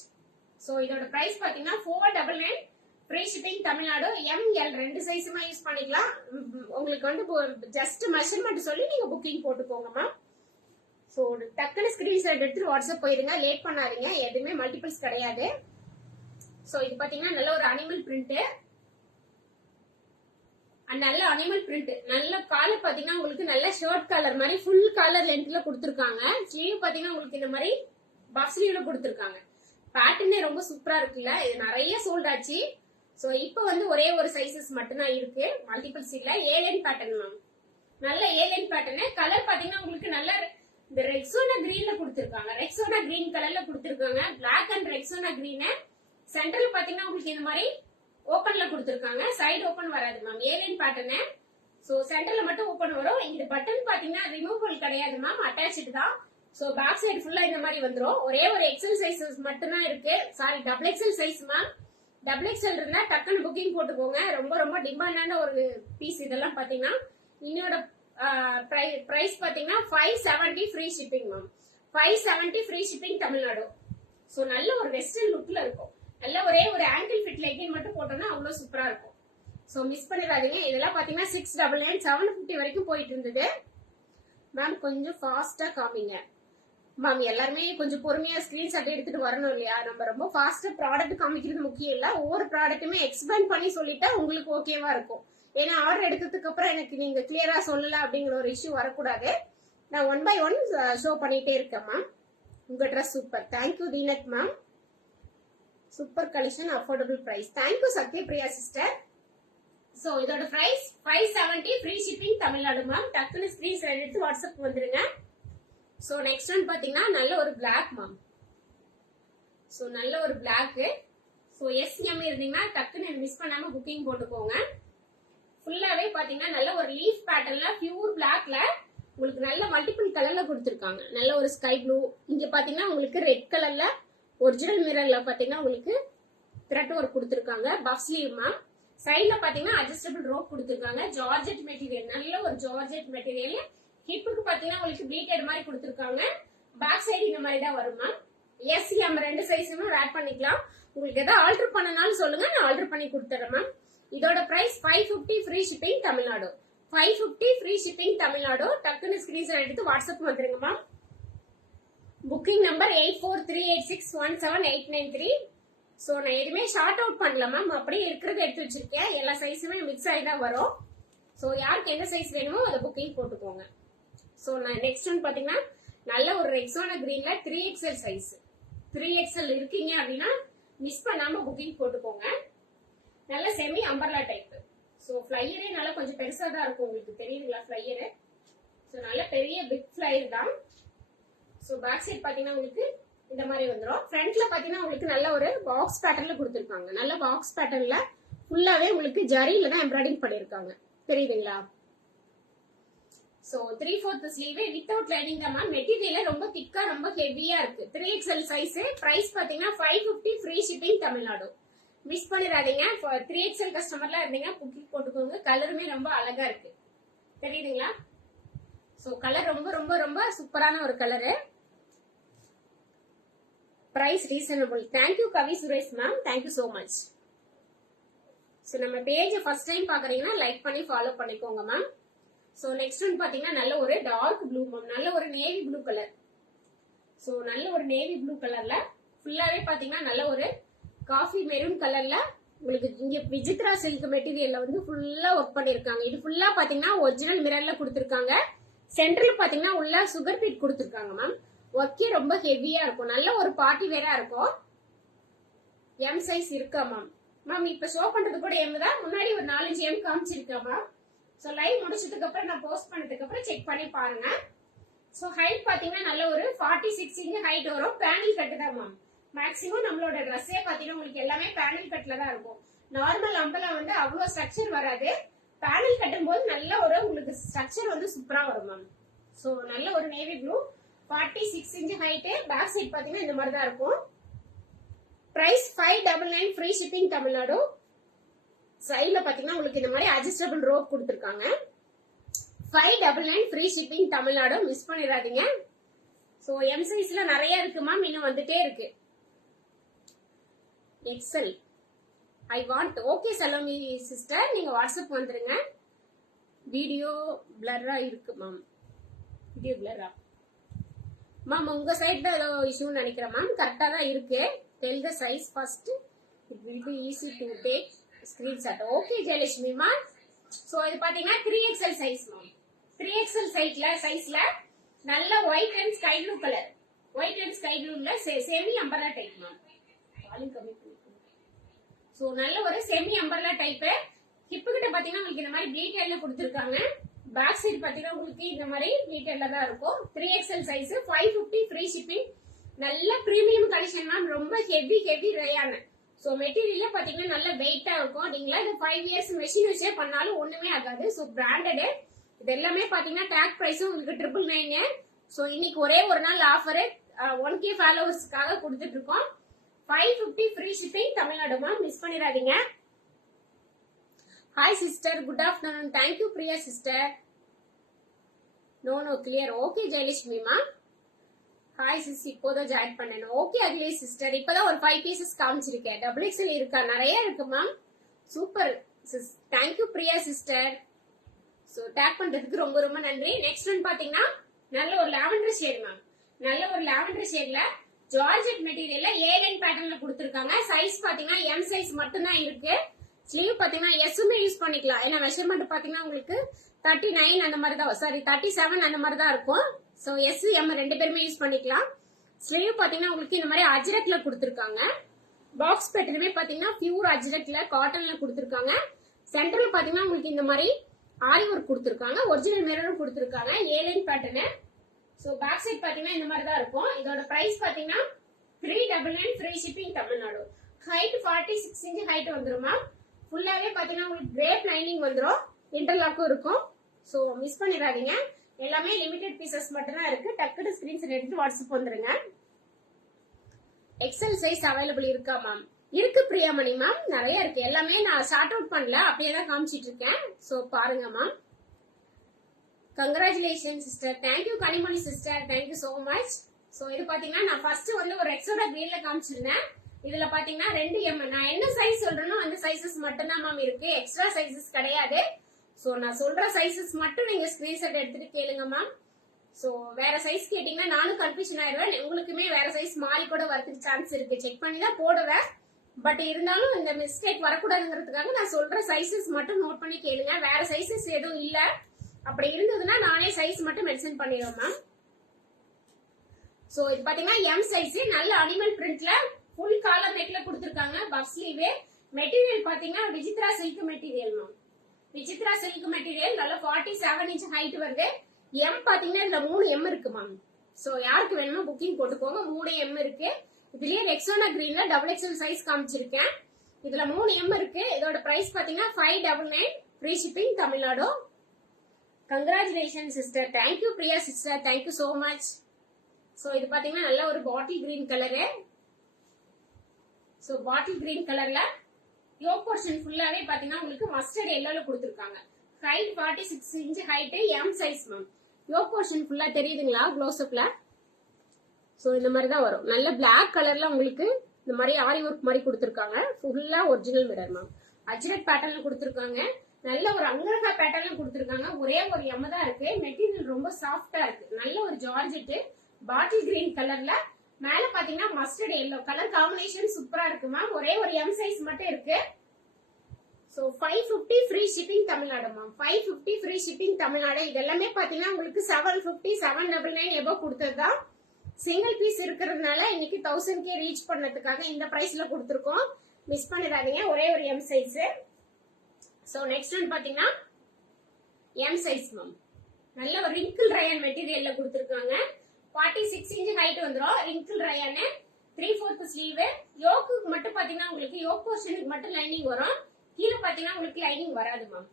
So இதோட பிரைஸ் பாத்தீங்கன்னா 499 ஃப்ரீ ஷிப்பிங் தமிழ்நாடு. எம்எல் ரெண்டு சைஸுமா யூஸ் பண்ணிக்கலாம். உங்களுக்கு வந்து ஜஸ்ட் மெஷர்மெண்ட் சொல்லி நீங்க புக்கிங் போட்டுக்கோங்க மேம். சோ டக்குனு ஸ்கிரீன்ஷாட் எடுத்துட்டு வாட்ஸ்அப் போயிருங்க. லேட் பண்ணாதீங்க. எதுவுமே மல்டிபிள்ஸ் கிடையாது. சோ இது பாத்தீங்கன்னா நல்ல ஒரு அனிமல் பிரிண்ட். நல்ல அனிமல் பிரிண்ட். நல்ல காலர் பாத்தீங்கன்னா உங்களுக்கு நல்ல ஷர்ட் கலர் மாதிரி ஃபுல் கலர் லென்த்ல கொடுத்துருக்காங்க. ஸ்லீவ் பாத்தீங்கன்னா உங்களுக்கு இந்த மாதிரி பஃப் ஸ்லீவ்ல கொடுத்துருக்காங்க. பேட்டர்னே ரொம்ப சூப்பரா இருக்குல்ல. இது நிறைய சோல்ட் ஆச்சு. சோ இப்போ வந்து ஒரே ஒரு சைசஸ் மட்டும்தான் இருக்கு. மல்டிபிள்ஸ் இல்ல. Alien pattern ma'am. நல்ல ஏலியன் பேட்டர்ன். கலர் பாத்தீங்கன்னா உங்களுக்கு நல்ல இந்த ரெக்ஸோனா கிரீன்ல கொடுத்துருக்காங்க. ரெக்ஸோனா கிரீன் கலர்ல கொடுத்துருக்காங்க. Black and Rexona green. சென்டர்ல பாத்தீங்கன்னா உங்களுக்கு இந்த மாதிரி ஓபன்ல கொடுத்திருக்காங்க, சைடு ஓபன் வராது மேம். Alien pattern. சோ சென்டர்ல மட்டும் ஓபன் வரும். இந்த பட்டன் பாத்தீங்கன்னா ரிமூவல் கிடையாது மேம், அட்டாச்டு தான். சோ பேக் சைடு ஃபுல்லா இந்த மாதிரி வந்துரும். ஒரே ஒரு எக்ஸல் சைஸஸ் மட்டும் தான் இருக்கு. Sorry, double XL size ma'am. Double XL இருந்தா டக்குன்னு புக்கிங் போட்டுக்கோங்க. ரொம்ப ரொம்ப டிமாண்டான ஒரு பீஸ் இதெல்லாம் பாத்தீங்கன்னா. இன்னோட பிரைஸ் பாத்தீங்கன்னா 570 free shipping ma'am. 570 free shipping Tamil Nadu. So நல்ல ஒரு வெஸ்டர்ன் லுக்ல இருக்கும். நல்ல ஒரே ஒரு ஆங்கிள் ஃபிட் லெகின் மட்டும் போட்டோம்னா அவ்வளவு சூப்பரா இருக்கும். சோ மிஸ் பண்ணிடாதீங்க. இதெல்லாம் பாத்தீங்கன்னா 699 750 வரைக்கும் போயிட்டு இருந்தது மேம். கொஞ்சம் ஃபாஸ்டா காமிங்க மேம். எல்லாருமே கொஞ்சம் பொறுமையா ஸ்கிரீன்ஷாட் எடுத்துட்டு வரணும் இல்லையா? நம்ம ரொம்ப ஃபாஸ்டா ப்ராடக்ட் காமிக்கிறது முக்கியம் இல்ல, ஒவ்வொரு ப்ராடக்ட்டுமே எக்ஸ்பிளைன் பண்ணி சொல்லிட்டா உங்களுக்கு ஓகேவா இருக்கும். ஏன்னா ஆர்டர் எடுக்கிறதுக்கு அப்புறம் எனக்கு நீங்க கிளியரா சொல்லல அப்படிங்கிற ஒரு இஷ்யூ வரக்கூடாது. நான் 1 by 1 ஷோ பண்ணிட்டே இருக்கேன் மேம். உங்க ட்ரெஸ் சூப்பர். தேங்க்யூ தீனத் ma'am. Super collection, affordable price. Thank you Sathyapriya sister. So இதோட price 570 free shipping Tamil Nadu ma'am. டக்குனு ஸ்கிரீன்ஷாட் எடுத்து வாட்ஸ்அப் வந்துருங்க. சோ நெக்ஸ்ட் ஒன் பாத்தீங்கன்னா நல்ல ஒரு பிளாக் மேம். சோ நல்ல ஒரு பிளாக். சோ எஸ்எம் இருந்தீங்கன்னா டக்குன்னு மிஸ் பண்ணாம புக்கிங் போட்டுக்கோங்க. ஃபுல்லாவே பாத்தீங்கன்னா நல்ல ஒரு லீஃப் பேட்டர்ன்ல பியூர் பிளாக்ல உங்களுக்கு நல்ல மல்டிபிள் கலர்ல கொடுத்திருக்காங்க. நல்ல ஒரு ஸ்கை ப்ளூ. இங்க பாத்தீங்கன்னா உங்களுக்கு ரெட் கலர்ல ஒரிஜினல் மிரர்ல பாத்தீங்கன்னா உங்களுக்கு த்ரெட் ஒர்க் கொடுத்திருக்காங்க. Puff sleeve ma'am. சைடுல பாத்தீங்கன்னா அட்ஜஸ்டபிள் ரோப் கொடுத்திருக்காங்க. ஜார்ஜெட் மெட்டீரியல், நல்ல ஒரு ஜார்ஜெட் மெட்டீரியல். ஹிப்புக்கு பாத்தீங்கன்னா உங்களுக்கு ப்ளீட்டட் மாதிரி கொடுத்திருக்காங்க. பேக் சைடு இந்த மாதிரி தான் வரும் மேம். எஸ் எம் ரெண்டு சைஸுமே ஆட் பண்ணிக்கலாம். உங்களுக்கு எதாவது ஆல்டர் பண்ணனாலும் சொல்லுங்க, நான் ஆல்டர் பண்ணி கொடுத்துறேன் மேம். இதோட price 550 free shipping Tamil Nadu. 550 free shipping Tamil Nadu. டக்குன்னு ஸ்கிரீன்ஷாட் எடுத்து வாட்ஸ்அப் வந்துருங்க மேம். Booking number 8438617893. சோ நான் எதுவுமே ஷார்ட் அவுட் பண்ணல மேம், அப்படியே இருக்கிறத எடுத்து வச்சிருக்கேன். எல்லா சைஸுமே மிக்ஸ் ஆகி தான் வரும். சோ யாருக்கு என்ன சைஸ் வேணுமோ அதை புக்கிங் போட்டுக்கோங்க. சோ நான் நெக்ஸ்ட் ஒன் பாத்தீங்கன்னா நல்ல ஒரு ரெக்ஸோனா கிரீன்ல 3XL சைஸ். 3XL இருக்கீங்க அப்படின்னா மிஸ் பண்ணாம புக்கிங் போட்டுக்கோங்க. நல்ல செமி அம்பர்லா டைப். சோ ஃபிளையரே நல்லா கொஞ்சம் பெருசா தான் இருக்கும். உங்களுக்கு தெரியுதுங்களா ஃபிளையரு? சோ நல்ல பெரிய பிக் ஃபிளையர் தான். சோ பேக் சைடு பாத்தீங்கன்னா உங்களுக்கு இந்த மாதிரி வந்துடும். ஃப்ரண்ட்ல பாத்தீங்கன்னா உங்களுக்கு நல்ல ஒரு பாக்ஸ் பேட்டர்ன்ல கொடுத்திருக்காங்க. நல்ல பாக்ஸ் பேட்டர்ன்ல ஃபுல்லாவே உங்களுக்கு ஜரியில தான் எம்ப்ராய்டிங் பண்ணிருக்காங்க. தெரியுதுங்களா? சோ 3/4 ஸ்லீவ் வித்தவுட் லைனிங் தான் மேம். மெட்டீரியல் ரொம்ப திக்கா ரொம்ப ஹெவியா இருக்கு. 3XL size. பிரைஸ் பாத்தீங்கன்னா 550 ஃப்ரீ ஷிப்பிங் தமிழ்நாடு. மிஸ் பண்ணிடாதீங்க. 3XL கஸ்டமர்லாம் இருந்தீங்க புக்கிங் போட்டுக்கோங்க. கலருமே ரொம்ப அழகா இருக்கு. தெரியுதுங்களா? சோ கலர் ரொம்ப ரொம்ப ரொம்ப சூப்பரான ஒரு colour. Price reasonable. Thank you Kavi Suresh ma'am. Thank you so much. So நம்ம பேஜ் ஃபர்ஸ்ட் டைம் பாக்குறீங்கன்னா லைக் பண்ணி ஃபாலோ பண்ணிக்கோங்க மேம். சோ நெக்ஸ்ட் ஒன் பாத்தீங்கன்னா நல்ல ஒரு டார்க் ப்ளூ மேம். நல்ல ஒரு நேவி ப்ளூ கலர். சோ நல்ல ஒரு நேவி ப்ளூ கலர்ல ஃபுல்லாவே பாத்தீங்கன்னா நல்ல ஒரு காஃபி மெரூன் கலர்ல உங்களுக்கு இங்க விசித்ரா சில்க் மெட்டீரியல்ல வந்து ஃபுல்லா ஒர்க் பண்ணிருக்காங்க. இது ஃபுல்லா பாத்தீங்கன்னா ஒரிஜினல் மிரர்ல கொடுத்திருக்காங்க. சென்டர்ல பாத்தீங்கன்னா உள்ள சுகர் பீட் கொடுத்திருக்காங்க மேம். ஒர்க்கே ரொம்ப ஹெவியா இருக்கும். நல்ல ஒரு பார்ட்டி வேரா இருக்கும். எம் சைஸ் இருக்கா மேம்? மேம் இப்ப ஷோ பண்றது கூட எம் தான். முன்னாடி ஒரு 4-5 எம் காமிச்சிருக்கா மேம். சோ லைவ் முடிச்சதுக்கு அப்புறம் நான் போஸ்ட் பண்ணதுக்கு அப்புறம் செக் பண்ணி பாருங்க. சோ ஹைட் பாத்தீங்கன்னா நல்ல ஒரு 46 இன்ச் ஹைட் வரும். பேனல் கட்டு தான் மேம். மேக்ஸிமம் நம்மளோட ட்ரெஸ்ஸே பாத்தீங்கன்னா உங்களுக்கு எல்லாமே பேனல் கட்ல தான் இருக்கும். நார்மல் அம்பலா வந்து அவ்வளவு ஸ்ட்ரக்சர் வராது. பேனல் கட்டும் போது நல்ல ஒரு உங்களுக்கு ஸ்ட்ரக்சர் வந்து சூப்பரா வரும் மேம். சோ நல்ல ஒரு navy blue 46 inch height. Back side பாத்தீங்கன்னா இந்த மாதிரி தான் இருக்கும். Price 599 free shipping Tamil Nadu. சைடுல பாத்தீங்கன்னா உங்களுக்கு இந்த மாதிரி அட்ஜஸ்டபிள் ரோப் கொடுத்திருக்காங்க. 599 ஃப்ரீ ஷிப்பிங் தமிழ்நாடு. மிஸ் பண்ணிடாதீங்க. சோ எம் சைஸ்ல நிறைய இருக்கு மேம். இன்னும் வந்துட்டே இருக்கு. XL I want. Okay Salomi sister, நீங்க வாட்ஸ்அப் வந்துருங்க. வீடியோ பிளர்ரா இருக்கு மேம். வீடியோ பிளர்ரா மேம் உங்க சைடு தான் ஏதோ இஷ்யூன்னு நினைக்கிறேன் மேம். கரெக்டா தான் இருக்கு. Del the size first. It will be easy to take screenshot. Okay Jayalakshmi ma'am. So இது பாத்தீங்கன்னா 3XL சைஸ் மேம். 3XL சைஸ்ல நல்ல white and sky blue colour. White and sky ப்ளூல semi umbrella type ma'am. So நல்ல ஒரு semi umbrella type. Hip கிட்ட பாத்தீங்கன்னா உங்களுக்கு இந்த மாதிரி ப்ளீட்டட்ல கொடுத்திருக்காங்க. பேக் சைடு பாத்தீங்கன்னா உங்களுக்கு இந்த மாதிரி ப்ளீட்டட்ல தான் இருக்கும். 3XL size. 550 free shipping. நல்ல பிரீமியம் கலெக்ஷன் மேம். ரொம்ப ஹெவி ரேயான. ஸோ மெட்டீரியலே பாத்தீங்கன்னா நல்ல வெயிட்டா இருக்கும். நீங்களா இது 5 இயர்ஸ் மெஷின் வச்சே பண்ணாலும் ஒண்ணுமே ஆகாது. ஸோ பிராண்டடு இது எல்லாமே பாத்தீங்கன்னா டேக் பிரைஸும் உங்களுக்கு 999. ஸோ இன்னைக்கு ஒரே ஒரு நாள் ஆஃபர் 1K ஃபாலோவர்ஸ்க்காக கொடுத்துட்டு இருக்கோம். 550 ஃப்ரீ ஷிப்பிங் தமிழ்நாடுமா, மிஸ் பண்ணிடாதீங்க. Hi sister, good afternoon. Thank you Priya sister. No clear. Okay ஜெயலட்சுமிமா. ஹாய் சிஸ், இப்போதான் ஜாயின் பண்ணேன். ஓகே அகிலே சிஸ்டர், இப்பதான் ஒரு 5 பீசஸ் காமிச்சிருக்கேன். XXL இருக்கா? நிறைய இருக்கு ma'am. Super sis, thank you Priya sister. So tag பண்றதுக்கு ரொம்ப ரொம்ப நன்றி. நெக்ஸ்ட் ஒன் பாத்தீங்கன்னா நல்ல ஒரு லாவெண்டர் ஷேட் மேம். நல்ல ஒரு லாவெண்டர் ஷேட்ல ஜார்ஜெட் மெட்டீரியல்ல A-line பேட்டர்ன்ல கொடுத்துருக்காங்க. சைஸ் பாத்தீங்கன்னா M சைஸ் மட்டும் தான் இருக்கு. ஸ்லீவ் பாத்தீங்கன்னா எஸ்ஸுமே யூஸ் பண்ணிக்கலாம். ஏன்னா மெஷர்மெண்ட் பாத்தீங்கன்னா உங்களுக்கு 39 அந்த மாதிரி தான், சாரி 37 அந்த மாதிரி தான் இருக்கும். ஸோ எஸ் எம் ரெண்டு பேருமே யூஸ் பண்ணிக்கலாம். ஸ்லீவ் பாத்தீங்கன்னா உங்களுக்கு இந்த மாதிரி அஜ்ரக்ல கொடுத்துருக்காங்க. பாக்ஸ் பேட்டர்னுமே பாத்தீங்கன்னா பியூர் அஜ்ரக்ல காட்டன்ல கொடுத்துருக்காங்க. சென்டர்ல பாத்தீங்கன்னா உங்களுக்கு இந்த மாதிரி ஆரி ஒர்க் கொடுத்துருக்காங்க. ஒரிஜினல் மிரரும் கொடுத்துருக்காங்க. A-line pattern. So back side பாத்தீங்கன்னா இந்த மாதிரி தான் இருக்கும். இதோட பிரைஸ் பாத்தீங்கன்னா 399 free shipping Tamil Nadu. Height 46 inch height வந்துருமா. ஃபுல்லாவே பாத்தீங்கன்னா உங்களுக்கு கிரேப் லைனிங் வந்துடும். இன்டர்லாக்கும் இருக்கும். ஸோ மிஸ் பண்ணிடாதீங்க. எல்லாமே லிமிடெட் பீசஸ் மட்டும் தான் இருக்கு. டக்குனு ஸ்கிரீன்ஷாட் எடுத்து வாட்ஸ்அப் வந்துருங்க. எக்ஸல் சைஸ் அவைலபிள் இருக்கா மேம்? இருக்கு பிரியாமணி மேம், நிறைய இருக்கு. எல்லாமே நான் ஷார்ட் அவுட் பண்ணல, அப்படியே தான் காமிச்சிட்டு இருக்கேன். ஸோ பாருங்க ma'am. Congratulation sister. Thank you Kanimani sister, thank you so much. So இது பாத்தீங்கன்னா நான் ஃபர்ஸ்ட் வந்து ஒரு எக்ஸோட கிரீன்ல காமிச்சிருந்தேன். இதுல பாத்தீங்கன்னா 2 M. நான் என்ன சைஸ் சொல்றேனோ அந்த சைசஸ் மட்டும் தான் மேம் இருக்கு. எக்ஸ்ட்ரா சைசஸ் கிடையாது. சோ நான் சொல்ற சைசஸ் மட்டும் நீங்க ஸ்கிரீன்ஷாட் எடுத்துட்டு கேளுங்க மேம். சோ வேற சைஸ் கேட்டீங்கன்னா நானும் கன்ஃபியூஷன் ஆயிடுவேன். உங்களுக்குமே வேற சைஸ் மாறி கூட வரதுக்கு சான்ஸ் இருக்கு. செக் பண்ணி தான் போடுவேன். பட் இருந்தாலும் இந்த மிஸ்டேக் வரக்கூடாதுங்கிறதுக்காக நான் சொல்ற சைசஸ் மட்டும் நோட் பண்ணி கேளுங்க. வேற சைசஸ் எதுவும் இல்ல. அப்படி இருந்ததுன்னா நானே சைஸ் மட்டும் மென்ஷன் பண்ணிடுவேன் மேம். சோ இது பாத்தீங்கன்னா M சைஸ், நல்ல அனிமல் பிரிண்ட்ல ஃபுல் காலர் நெக்ல கொடுத்துருக்காங்க. Puff sleeve. மெட்டீரியல் பாத்தீங்கன்னா Vichitra silk material ma'am. Vichitra silk material நல்ல 47 இன்ச் ஹைட் வருது. M பாத்தீங்கன்னா இதுல 3 M இருக்கு மேம். சோ யாருக்கு வேணுமோ புக்கிங் போட்டுக்கோங்க. 3 M இருக்கு. இதுலயே ரெக்ஸோனா கிரீன்ல XXL சைஸ் காமிச்சிருக்கேன். இதுல 3 M இருக்கு. இதோட பிரைஸ் பாத்தீங்கன்னா 599 free shipping Tamil Nadu. Congratulation sister. Thank you Priya sister, thank you so much. So இது பாத்தீங்கன்னா நல்ல ஒரு bottle green colour. So bottle green கலர்ல யோக் போர்ஷன் ஃபுல்லாவே பாத்தீங்கன்னா உங்களுக்கு மஸ்டர்ட் எல்லோல கொடுத்துருக்காங்க. Height 46 inch height, M size ma'am. Yoke portion ஃபுல்லா தெரியுதுங்களா க்ளோஸ் அப்ல? சோ இந்த மாதிரி தான் வரும். நல்ல பிளாக் கலர்ல உங்களுக்கு இந்த மாதிரி ஆரி ஒர்க் மாதிரி கொடுத்துருக்காங்க. ஃபுல்லா ஒரிஜினல் மிரர் மேம். அஜ்ரக் பேட்டர்ன்ல கொடுத்துருக்காங்க. நல்ல ஒரு அங்கரகா பேட்டர்ன்ல கொடுத்துருக்காங்க. ஒரே ஒரு M தான் இருக்கு. மெட்டீரியல் ரொம்ப சாஃப்டா இருக்கு. நல்ல ஒரு ஜார்ஜெட் பாட்டில் கிரீன் கலர்ல மேல பாத்தீங்கன்னா மஸ்டர்ட் எல்லோ கலர் காம்பினேஷன் சூப்பரா இருக்கு மேம். ஒரே ஒரு M சைஸ் மட்டும் இருக்கு. So 550 free shipping Tamil Nadu ma'am. 550 free shipping Tamil Nadu. இது எல்லாமே பாத்தீங்கன்னா உங்களுக்கு 750 799 எபோ கொடுத்ததுதான். சிங்கிள் பீஸ் இருக்கிறதுனால இன்னைக்கு 1000K ரீச் பண்ணதுக்காக இந்த பிரைஸ்ல கொடுத்துருக்கோம். மிஸ் பண்ணிடாதீங்க. ஒரே ஒரு M size. So next one பாத்தீங்கன்னா M சைஸ் மேம். நல்ல ஒரு ரிங்கிள் ரயான் மெட்டீரியல்ல கொடுத்துருக்காங்க. 46 இன்ச் ஹைட் வந்துரும். Wrinkle rayon 3/4 sleeve. யோக்குக்கு மட்டும் பாத்தீங்கன்னா உங்களுக்கு யோக் போர்ஷனுக்கு மட்டும் லைனிங் வரும். கீழே பாத்தீங்கன்னா உங்களுக்கு லைனிங் வராது மேம்.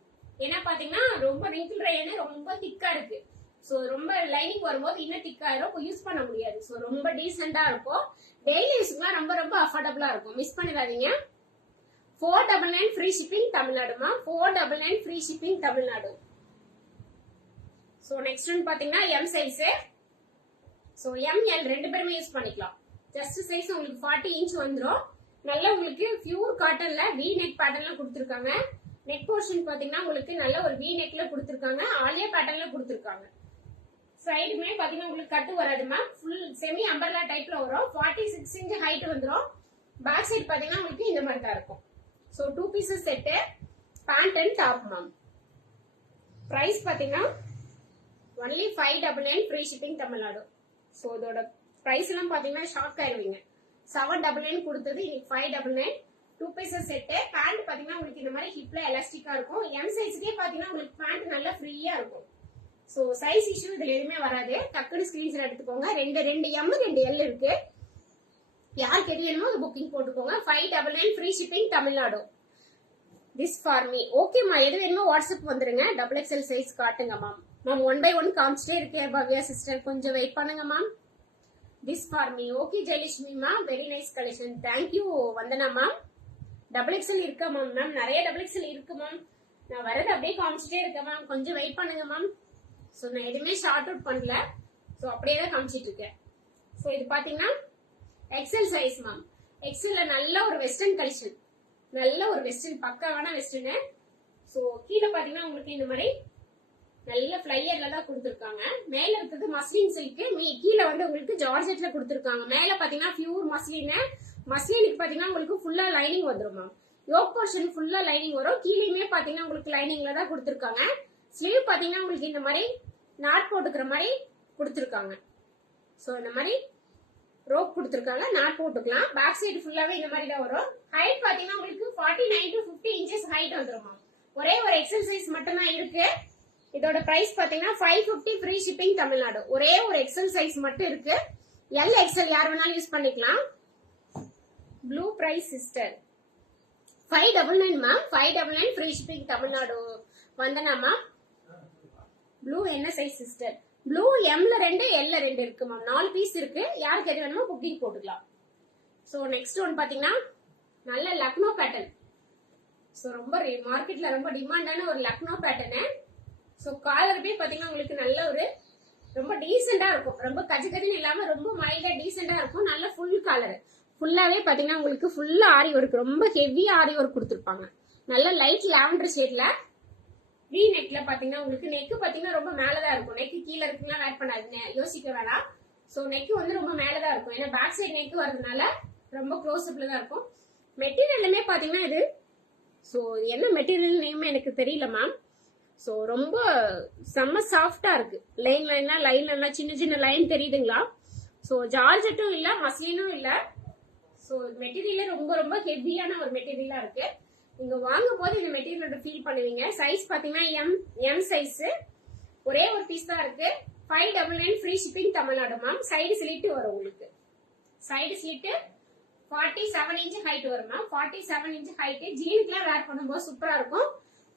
ஏன்னா பாத்தீங்கன்னா ரொம்ப ரிங்கிள் ரயான் ரொம்ப திக்கா இருக்கு. சோ ரொம்ப லைனிங் வரும்போது இன்னும் திக்காயிரும், யூஸ் பண்ண முடியாது. சோ ரொம்ப டீசெண்டா இருக்கும். டெய்லி யூஸ்க்குலாம் ரொம்ப ரொம்ப அஃபோர்டபுளா இருக்கும். மிஸ் பண்ணிடாதீங்க. 499 free shipping Tamil Nadu ma'am. 499 free shipping Tamil Nadu. So next one பாத்தீங்கன்னா M சைஸ். சோ ML ரெண்டு பேருமே யூஸ் பண்ணிக்கலாம். ஜஸ்ட் சைஸ் உங்களுக்கு 40 இன்ச் வந்துரும். நல்ல உங்களுக்கு பியூர் காட்டன்ல V நெக் பேட்டர்ன்ல கொடுத்துருக்காங்க. நெக் போர்ஷன் பாத்தீங்கன்னா உங்களுக்கு நல்ல ஒரு V நெக்ல கொடுத்துருக்காங்க. ஆலியா பேட்டர்ன்ல கொடுத்துருக்காங்க. சைடுமே பாத்தீங்கன்னா உங்களுக்கு கட்டு வராது மேம். ஃபுல் செமி அம்பர்லா டைப்ல வரும். 46 இன்ச் ஹைட் வந்துரும். பேக் சைடு பாத்தீங்கன்னா உங்களுக்கு இந்த மாதிரி தான் இருக்கும். So 2 pieces set, pant and top ma'am. Price பாத்தீங்கன்னா only 599 free shipping Tamil Nadu. So இதோட பிரைஸ் எல்லாம் பாத்தீங்கன்னா ஷாக் ஆயிருவீங்க. 799 கொடுத்தது இன்னைக்கு 599. 2 பீசஸ் செட். பேண்ட் பாத்தீங்கன்னா உங்களுக்கு இந்த மாதிரி ஹிப்ல எலாஸ்டிக்கா இருக்கும். M சைஸ்க்கே பாத்தீங்கன்னா உங்களுக்கு பேண்ட் நல்லா ஃப்ரீயா இருக்கும். சோ சைஸ் இஷ்யூ இதுல எதுவுமே வராது. டக்குனு ஸ்கிரீன்ஷாட் எடுத்துக்கோங்க. 2 M 2 L இருக்கு. யாருக்கு எது வேணுமோ அது புக்கிங் போட்டுக்கோங்க. 599 free shipping Tamil Nadu. This for me. ஓகேம்மா, எது வேணுமோ வாட்ஸ்அப் வந்துருங்க. XXL சைஸ் காட்டுங்க மேம். மேம் 1 by 1 காமிச்சிட்டே இருக்கேன் பவ்யா சிஸ்டர், கொஞ்சம் வெயிட் பண்ணுங்க ma'am. This for me. Okay Jayalakshmi ma'am, very nice collection. Thank you Vandana ma'am. XXL இருக்கா மேம்? மேம் நிறைய XXL இருக்கு மேம். நான் வரது அப்படியே காமிச்சிட்டே இருக்கேன் மேம், கொஞ்சம் வெயிட் பண்ணுங்க மேம். ஸோ நான் எதுவுமே ஷார்ட் அவுட் பண்ணல, ஸோ அப்படியே தான் காமிச்சிட்டு இருக்கேன். ஸோ இது பாத்தீங்கன்னா எக்ஸல் சைஸ் மேம். எக்ஸல்ல நல்ல ஒரு வெஸ்டர்ன் கலெக்ஷன், நல்ல ஒரு வெஸ்டர்ன், பக்காவான வெஸ்டர்னு. ஸோ கீழே பாத்தீங்கன்னா உங்களுக்கு இந்த மாதிரி நல்ல ஃபிளையர்ல தான் கொடுத்துருக்காங்க. மேல இருக்கிறது மஸ்லின் சில்க், கீழே வந்து உங்களுக்கு ஜார்ஜெட்ல கொடுத்துருக்காங்க. மேல பாத்தீங்கன்னா பியூர் மஸ்லின். மஸ்லினுக்கு பாத்தீங்கன்னா உங்களுக்கு ஃபுல்லா லைனிங் வந்துடும் மேம். யோக் போர்ஷன் ஃபுல்லா லைனிங் வரும். கீழேயுமே பாத்தீங்கன்னா உங்களுக்கு லைனிங்ல தான் கொடுத்துருக்காங்க. ஸ்லீவ் பாத்தீங்கன்னா உங்களுக்கு இந்த மாதிரி நாட் போட்டுக்கிற மாதிரி கொடுத்துருக்காங்க. ஸோ இந்த மாதிரி ரோப் கொடுத்துருக்காங்க, நாட் போட்டுக்கலாம். பேக் சைடு ஃபுல்லாவே இந்த மாதிரி தான் வரும். ஹைட் பாத்தீங்கன்னா உங்களுக்கு 49 to 50 inches ஹைட் வந்துடும் மேம். ஒரே ஒரு எக்ஸல் சைஸ் மட்டும் தான் இருக்கு. இதோட பிரைஸ் பாத்தீங்கன்னா 550 ஃப்ரீ ஷிப்பிங் தமிழ்நாடு. ஒரே ஒரு எக்ஸல் சைஸ் மட்டும் இருக்கு. எல் எக்ஸல் யார் வேணாலும் யூஸ் பண்ணிக்கலாம். Blue price sister 599 ma'am. 599 free shipping Tamil Nadu. Vandana ma'am. Blue என்ன சைஸ் சிஸ்டர்? ப்ளூ எம்ல 2 எல்ல 2 இருக்கு மேம். 4 பீஸ் இருக்கு. யாருக்கு எது வேணுமோ புக்கிங் போட்டுக்கலாம். சோ நெக்ஸ்ட் ஒன் பாத்தீங்கன்னா நல்ல லக்னோ பேட்டர்ன். சோ ரொம்ப மார்க்கெட்ல ரொம்ப டிமாண்டான ஒரு லக்னோ பேட்டர்னு. சோ காலருமே பாத்தீங்கன்னா உங்களுக்கு நல்ல ஒரு ரொம்ப டீசெண்டா இருக்கும். ரொம்ப கஜகஜன்னு இல்லாம ரொம்ப மைல்டா டீசெண்டா இருக்கும். நல்ல ஃபுல் காலர். ஃபுல்லாவே பாத்தீங்கன்னா உங்களுக்கு ஃபுல்லா ஆரி ஒர்க், ரொம்ப ஹெவியா ஆரி ஒர்க் கொடுத்துருப்பாங்க. நல்ல லைட் லாவெண்டர் ஷேட்ல வி நெக்ல பாத்தீங்கன்னா உங்களுக்கு நெக் பாத்தீங்கன்னா ரொம்ப மேலதான் இருக்கும். நெக் கீழே இருக்குன்னா ஆட் பண்ணாதுன்னு யோசிக்க வேணாம். சோ நெக் வந்து ரொம்ப மேலதான் இருக்கும். ஏன்னா பேக் சைடு நெக் வரதுனால ரொம்ப க்ளோஸ் அப்ல தான் இருக்கும். மெட்டீரியலுமே பாத்தீங்கன்னா இது சோ என்ன மெட்டீரியல் நேம் எனக்கு தெரியல மேம். சோ ரொம்ப செம்ம சாஃப்டா இருக்கு. லைன்ல சின்ன சின்ன லைன் தெரியுதுங்களா? சோ ஜார்ஜெட்டும் இல்ல, மஸ்லினும் இல்ல. சோ மெட்டீரியல் ரொம்ப ரொம்ப ஹெவியான ஒரு மெட்டீரியலா இருக்கு. நீங்க வாங்கும் போது இந்த மெட்டீரியலோட ஃபீல் பண்ணுவீங்க. சைஸ் பாத்தீங்கன்னா எம் சைஸ். ஒரே ஒரு பீஸ் தான் இருக்கு. 599 free shipping Tamil Nadu ma'am. Side slit வரும் உங்களுக்கு. சைடு ஸ்லிட் 47 inch ஹைட் வரும் மேம். 47 inch ஹைட் ஜீனுக்குலாம் வேர் பண்ணும்போது சூப்பரா இருக்கும்.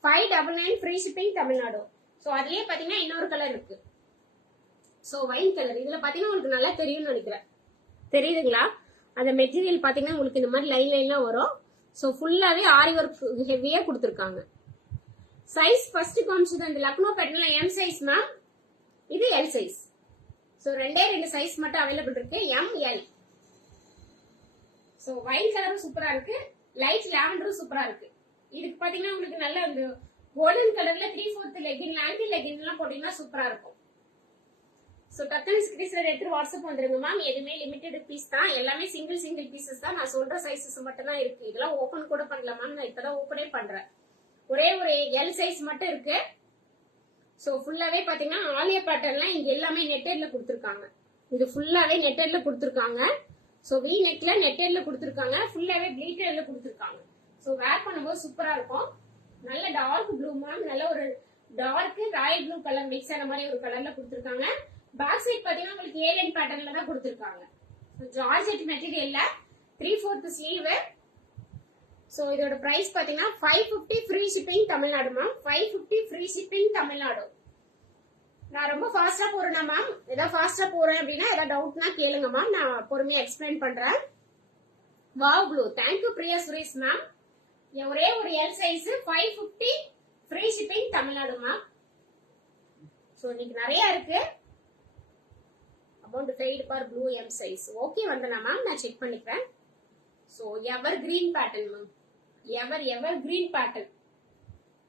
599 ஃப்ரீ ஷிப்பிங் தமிழ்நாடு. சோ அதுலயே பாத்தீங்கன்னா இன்னொரு கலர் இருக்கு. So wine colour. இதுல பாத்தீங்கன்னா உங்களுக்கு நல்லா தெரியும்னு நினைக்கிறேன். தெரியுதுங்களா? அந்த மெட்டீரியல் பாத்தீங்கன்னா உங்களுக்கு இந்த மாதிரி லைனா வரும். சோ ஃபுல்லாவே ஆரி ஒர்க் ஹெவியா கொடுத்துருக்காங்க. சைஸ் ஃபர்ஸ்ட் காமிச்சது அந்த லக்னோ பேட்டர்ன்ல எம் சைஸ் மேம். இது எல் சைஸ். சோ ரெண்டு சைஸ் மட்டும் அவைலபிள் இருக்கு, எம் எல். சோ வைன் கலரும் சூப்பரா இருக்கு, லைட் லாவெண்டரும் சூப்பரா இருக்கு. இதுக்கு பாத்தீங்கன்னா உங்களுக்கு நல்ல அந்த கோல்டன் கலர்ல 3/4 லெகின், ஆங்கிள் லெகின் எல்லாம் போட்டீங்கன்னா சூப்பரா இருக்கும். சோ டக்குனு ஸ்கிரீன்ஷாட் எடுத்து வாட்ஸ்அப் வந்துருங்க மேம். எதுவுமே லிமிடெட் பீஸ் தான், எல்லாமே சிங்கிள் பீசஸ் தான். நான் சொல்ற சைஸஸ் மட்டும் தான் இருக்கு. இதெல்லாம் ஓபன் கூட பண்ணல மேம், நான் இப்பதான் ஓபனே பண்றேன். ஒரே ஒரு எல் சைஸ் மட்டும் இருக்கு. சோ ஃபுல்லாவே பாத்தீங்கன்னா ஆலியா பேட்டர்ன்ல இங்க எல்லாமே நெட்டட்ல கொடுத்துருக்காங்க. இது ஃபுல்லாவே நெட்டட்ல கொடுத்துருக்காங்க. சோ வி நெக்ல நெட்டட்ல கொடுத்துருக்காங்க. ஃபுல்லாவே ப்ளீட்டட்ல கொடுத்துருக்காங்க. சோ வேர் பண்ணும்போது சூப்பரா இருக்கும். நல்ல டார்க் ப்ளூ மேம். நல்ல ஒரு dark royal blue colour mix ஆன மாதிரி ஒரு கலர்ல கொடுத்துருக்காங்க. பேக் சைட் பாத்தீங்கன்னா உங்களுக்கு ஏலியன் பேட்டர்ன்ல தான் கொடுத்துருக்காங்க. ஜார்ஜெட் மெட்டீரியல்ல 3/4 ஸ்லீவ். சோ இதோட பிரைஸ் பாத்தீங்கன்னா 550 free shipping Tamil Nadu ma'am. 550 free shipping Tamil Nadu. நான் ரொம்ப ஃபாஸ்டா போறேனா மேம்? ஏதாவது ஃபாஸ்டா போறேன் அப்படின்னா ஏதாவது டவுட்னா கேளுங்க மேம், நான் பொறுமையா எக்ஸ்பிளைன் பண்றேன். Wow blue. Thank you Priya Suresh ma'am. ஒரே ஒரு L size 550 free shipping Tamil Nadu ma'am. So இன்னைக்கு நிறைய இருக்கு. Amount paid for blue M size. Okay Vandana ma'am, நான் செக் பண்ணிக்கிறேன். சோ எவர் கிரீன் பேட்டர்ன் மேம். எவர் கிரீன் பேட்டர்ன்.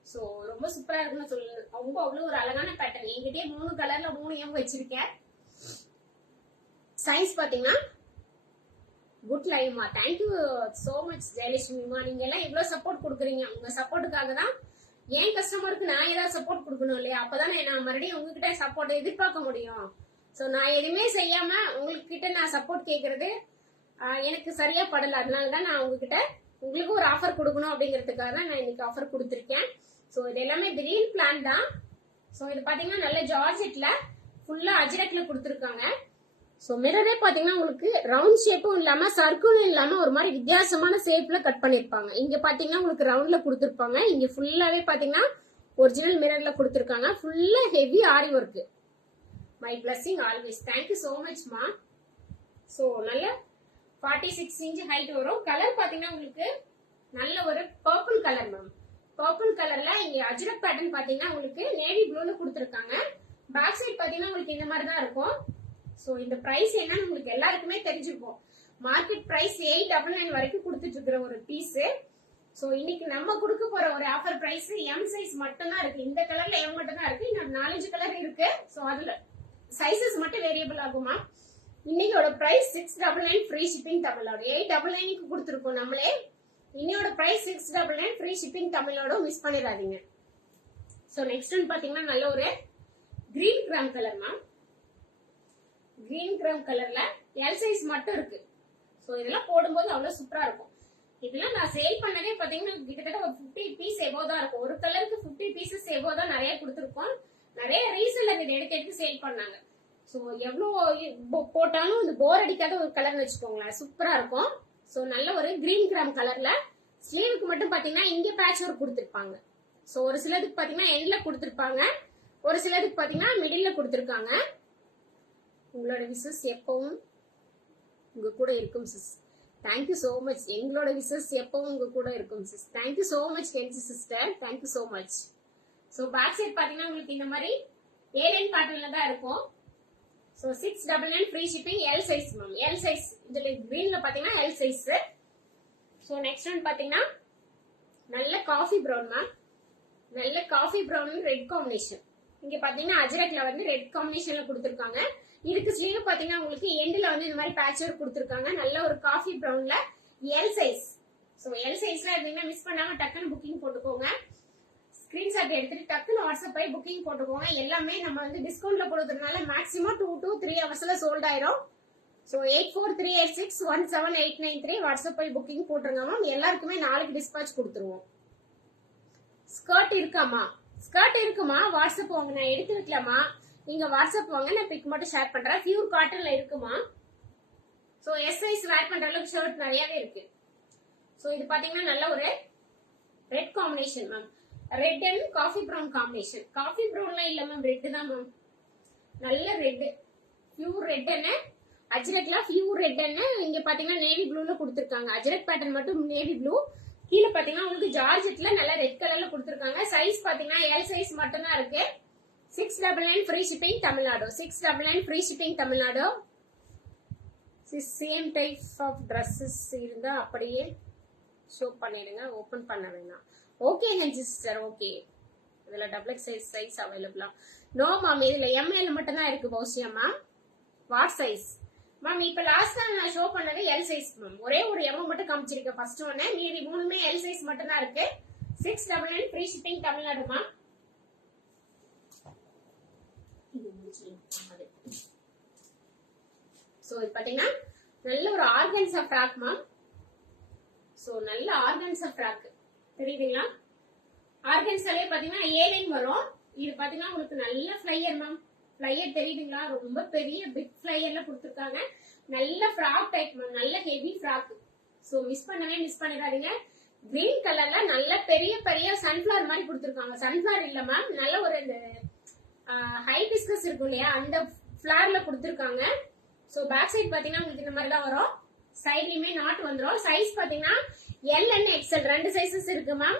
சோ ரொம்ப சூப்பரா இருக்குன்னு சொல்லுங்க. ரொம்ப அவ்வளவு ஒரு அழகான பேட்டர்ன். என்கிட்டயே 3 கலர்ல 3 எம் வச்சிருக்கேன். சைஸ் பாத்தீங்கன்னா குட் லைமா. தேங்க்யூ சோ மச் ஜெயலட்சுமிமா. நீங்க எல்லாம் இவ்வளவு சப்போர்ட் கொடுக்குறீங்க. உங்க சப்போர்ட்டுக்காக தான் என் கஸ்டமருக்கு நான் ஏதாவது சப்போர்ட் கொடுக்கணும் இல்லையா? அப்பதான் நான் மறுபடியும் உங்ககிட்ட சப்போர்ட் எதிர்பார்க்க முடியும். சோ நான் எதுவுமே செய்யாம உங்ககிட்ட நான் சப்போர்ட் கேக்குறது எனக்கு சரியா படல. அதனாலதான் நான் உங்களுக்கு ஒரு ஆஃபர் கொடுக்கணும் அப்படிங்கறதுக்காக தான் நான் இன்னைக்கு ஆஃபர் கொடுத்திருக்கேன். சோ இது எல்லாமே திடீர் பிளான் தான். சோ இது பாத்தீங்கன்னா நல்ல ஜார்ஜெட்ல ஃபுல்லா அஜ்ரக்ல கொடுத்துருக்காங்க. ஸோ மிரரே பாத்தீங்கன்னா உங்களுக்கு ரவுண்ட் ஷேப்பும் இல்லாம சர்க்கிளும் இல்லாம ஒரு மாதிரி வித்தியாசமான ஷேப்ல கட் பண்ணிருப்பாங்க. இங்க பாத்தீங்கன்னா உங்களுக்கு ரவுண்ட்ல கொடுத்துருப்பாங்க. இங்க ஃபுல்லாவே பாத்தீங்கன்னா ஒரிஜினல் மிரர்ல கொடுத்துருக்காங்க. ஃபுல்லா heavy aari work. My blessing always. Thank you so much மா. ஸோ நல்ல 46 இன்ச் ஹைட் வரும். கலர் பாத்தீங்கன்னா உங்களுக்கு நல்ல ஒரு பர்பிள் கலர் மேம். பர்பிள் கலர்ல இங்க அஜ்ரக் பேட்டர்ன் பாத்தீங்கன்னா உங்களுக்கு நேவி ப்ளூல கொடுத்துருக்காங்க. பேக் சைட் பாத்தீங்கன்னா உங்களுக்கு இந்த மாதிரி தான் இருக்கும். சோ இந்த பிரைஸ் என்னன்னு உங்களுக்கு எல்லாருக்குமே தெரிஞ்சிருக்கும். மார்க்கெட் பிரைஸ் 899 வரைக்கும் கொடுத்துட்டு இருக்கிற ஒரு பீஸ். சோ இன்னைக்கு நம்ம கொடுக்க போற ஒரு ஆஃபர் பிரைஸ் எம் சைஸ் மட்டும் தான் இருக்கு. இந்த கலர்ல எம் மட்டும் தான் இருக்கு. இன்னும் 4 கலர் இருக்கு. சோ அதுல சைசஸ் மட்டும் வேரியபிள் ஆகுமா. இன்னைக்கோட பிரைஸ் 699 ஃப்ரீ ஷிப்பிங் தமிழ்நாடு. 899 கொடுத்துருக்கோம் நம்மளே. இன்னையோட price 699 free shipping Tamil Nadu. Miss பண்ணிடாதீங்க. சோ நெக்ஸ்ட் ஒன் பாத்தீங்கன்னா நல்ல ஒரு green gram colour ma'am. Green gram கலர்ல எல் சைஸ் மட்டும் இருக்கு. சோ இதெல்லாம் போடும்போது அவ்வளவு சூப்பரா இருக்கும். இதெல்லாம் நான் சேல் பண்ணவே பாத்தீங்கன்னா கிட்டத்தட்ட ஒரு 50 பீஸ் எபோ தான் இருக்கும். ஒரு கலருக்கு 50 பீசஸ் எபோ தான் நிறைய கொடுத்துருக்கோம். நிறைய ரீசெல்லர் இதை எடுத்து சேல் பண்ணாங்க. சோ எவ்வளவு போட்டாலும் இது போர் அடிக்காத ஒரு கலர்னு வச்சுக்கோங்களேன். சூப்பரா இருக்கும். சோ நல்ல ஒரு கிரீன் கிராம் கலர்ல ஸ்லீவுக்கு மட்டும் பாத்தீங்கன்னா இங்க பேட்ச் ஒர்க் கொடுத்திருப்பாங்க. சோ ஒரு சிலதுக்கு பாத்தீங்கன்னா எண்ட்ல கொடுத்திருப்பாங்க. ஒரு சிலதுக்கு பாத்தீங்கன்னா மிடில்ல கொடுத்திருக்காங்க. உங்களோட விசஸ் எப்பவும் உங்க கூட இருக்கும் சிஸ். Thank you so much. எங்களோட விசஸ் எப்பவும் உங்க கூட இருக்கும் சிஸ். தேங்க்யூ சோ மச் கென்சி sister. Thank you so much. So back side பாத்தீங்கன்னா உங்களுக்கு இந்த மாதிரி ஏலியன் பேட்டர்ன்ல தான் இருக்கும். So 699 free shipping. L size ma'am. L size இதுல கிரீன்ல பாத்தீங்கன்னா L size. So next one பாத்தீங்கன்னா நல்ல காஃபி பிரவுன் மேம். நல்ல காஃபி பிரவுன் ரெட் காம்பினேஷன். இங்க பாத்தீங்கன்னா அஜ்ரக்ல வந்து ரெட் காம்பினேஷன்ல கொடுத்திருக்காங்க. இதுக்கு ஸ்லீவ் பாத்தீங்கன்னா உங்களுக்கு எண்ட்ல வந்து இந்த மாதிரி பேட்ச் ஒர்க் கொடுத்திருக்காங்க. நல்ல ஒரு காஃபி பிரவுன்ல எல் சைஸ். சோ எல் சைஸ்ல இருந்தீங்கன்னா மிஸ் பண்ணாம டக்குன்னு புக்கிங் போட்டுக்கோங்க. ஸ்கிரீன்ஷாட் எடுத்துட்டு டக்குன்னு வாட்ஸ்அப் போய் புக்கிங் போட்டுக்கோங்க. எல்லாமே நம்ம வந்து டிஸ்கவுண்ட்ல போடுறதுனால மேக்ஸிமம் 2 to 3 ஹவர்ஸ்ல சோல்ட் ஆயிரும். சோ 8438617893 வாட்ஸ்அப் போய் புக்கிங் போட்டுருங்க மேம். எல்லாருக்குமே நாளைக்கு டிஸ்பாச் கொடுத்துருவோம். ஸ்கர்ட் இருக்காமா? ஸ்கர்ட் இருக்குமா? வாட்ஸ்அப் வாங்க, நான் எடுத்து வைக்கலாமா? நீங்க வாட்ஸ்அப் வாங்க, நான் பிக் மட்டும் ஷேர் பண்றேன். பியூர் காட்டன்ல இருக்குமா? சோ எஸ் சைஸ் வேர் பண்ற அளவுக்கு ஷர்ட் நிறையவே இருக்கு. சோ இது பாத்தீங்கன்னா நல்ல ஒரு red combination ma'am. Red and coffee brown combination. Coffee ப்ரௌன்ல இல்ல மேம், ரெட் தான் மேம். நல்ல ரெட், பியூர் ரெட் அண்ட் அஜ்ரக்ல பியூர் ரெட் அண்ட் இங்க பாத்தீங்கன்னா நேவி ப்ளூல கொடுத்திருக்காங்க. அஜ்ரக் பேட்டர்ன் மட்டும் நேவி ப்ளூ. கீழே பாத்தீங்கன்னா உங்களுக்கு ஜார்ஜெட்ல நல்ல ரெட் கலர்ல கொடுத்திருக்காங்க. சைஸ் பாத்தீங்கன்னா எல் சைஸ் மட்டும் தான் இருக்கு. 699 free shipping Tamil Nadu. 699 free shipping Tamil Nadu. Same type of dresses இருந்தா அப்படியே ஷோ பண்ணிடுங்க. ஓபன் பண்ண வேணாம். Okay sister. ஓகே. இதுல டபுள் சைஸ் அவைலபிளா? நோ மேம், இதுல எம்எல் மட்டும் தான் இருக்கு Fouzia ma'am. What size ma'am? இப்ப லாஸ்ட் நான் ஷோ பண்ணது எல் சைஸ் மேம். ஒரே ஒரு எம் மட்டும் காமிச்சிருக்கேன் ஃபர்ஸ்ட் ஒன்னு. மீதி மூணுமே எல் சைஸ் மட்டும் தான் இருக்கு. 699 free shipping Tamil Nadu ma'am. So இது பாத்தீங்கன்னா நல்ல ஒரு ஆர்கன்ஸா ஃப்ராக் மேம். சோ நல்ல ஆர்கன்ஸா ஃப்ராக் தெரியுதுங்களா? ஆர்கன்ஸாலே பாத்தீங்கன்னா ஏலைன் வரும். இது பாத்தீங்கன்னா உங்களுக்கு நல்ல ஃபிளையர் மேம். ஃபிளையர் தெரியுதுங்களா? ரொம்ப பெரிய பிக் ஃபிளையர்ல கொடுத்துருக்காங்க. நல்ல ஃப்ராக் டைப் மேம். நல்ல ஹெவி ஃப்ராக். சோ மிஸ் பண்ணிடாதீங்க. கிரீன் கலர்ல நல்ல பெரிய பெரிய சன்ஃபிளவர் மாதிரி கொடுத்துருக்காங்க. சன்ஃபிளவர் இல்ல மேம், நல்ல ஒரு இந்த ஹைபிஸ்கஸ் இருக்கும் இல்லையா, அந்த ஃபிளவர்ல கொடுத்துருக்காங்க. சோ பேக் சைட் பாத்தீங்கன்னா உங்களுக்கு இந்த மாதிரி தான் வரும். சைட்லயுமே நாட் வந்துடும். சைஸ் பாத்தீங்கன்னா எல் அண்ட் எக்ஸ்எல் 2 சைசஸ் இருக்கு ma'am.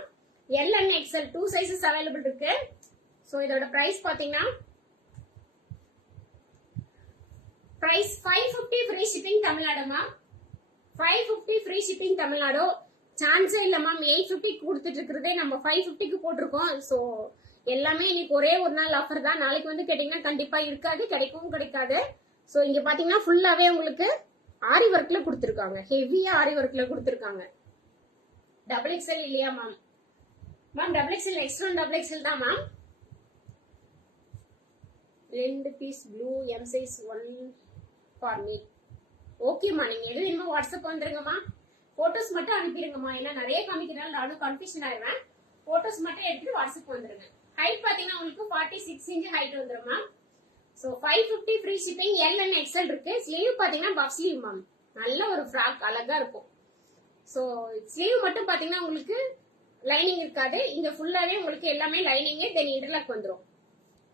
L and XL 2 sizes available இருக்கு. சோ இதோட பிரைஸ் பாத்தீங்கன்னா price 550 free shipping Tamil Nadu ma'am. 550 free shipping Tamil Nadu. சான்ஸே இல்ல மேம். 850 கொடுத்துட்டு இருக்கிறதே நம்ம 550க்கு போட்டிருக்கோம். சோ எல்லாமே இன்னைக்கு ஒரே ஒரு நாள் ஆஃபர் தான். நாளைக்கு வந்து கேட்டீங்கன்னா கண்டிப்பா இருக்காது, கிடைக்கவும் கிடைக்காது. சோ இங்க பாத்தீங்கன்னா ஃபுல்லாவே உங்களுக்கு ஆரி ஒர்க்ல கொடுத்திருக்காங்க. ஹெவியா ஆரி ஒர்க்ல கொடுத்திருக்காங்க. டபுள் எக்ஸ்எல் இல்லையா ma'am? Ma'am double XL next one double XL தான் ma'am. 2 piece blue M size 1 for me. ஓகேம்மா, நீங்க எது வேணுமோ வாட்ஸ்அப் வந்துருங்கம்மா. போட்டோஸ் மட்டும் அனுப்பிடுங்கம்மா. ஏன்னா நிறைய காமிக்கிறனால நானும் கன்ஃபியூஷன் ஆயிடுவேன். போட்டோஸ் மட்டும் எடுத்துட்டு வாட்ஸ்அப் வந்துருங்க. ஹைட் பாத்தீங்கன்னா உங்களுக்கு 46 இன்ச் ஹைட் வந்துருமா. So 550 free shipping. L and XL இருக்கு. ஸ்லீவ் பாத்தீங்கன்னா பஃப் ஸ்லீவ் மேம், நல்ல ஒரு ஃப்ராக் அழகா இருக்கும். ஸோ ஸ்லீவ் மட்டும் பாத்தீங்கன்னா உங்களுக்கு லைனிங் இருக்காது, இங்க ஃபுல்லாவே உங்களுக்கு எல்லாமே லைனிங் தென் இன்டர்லாக் வந்துடும்.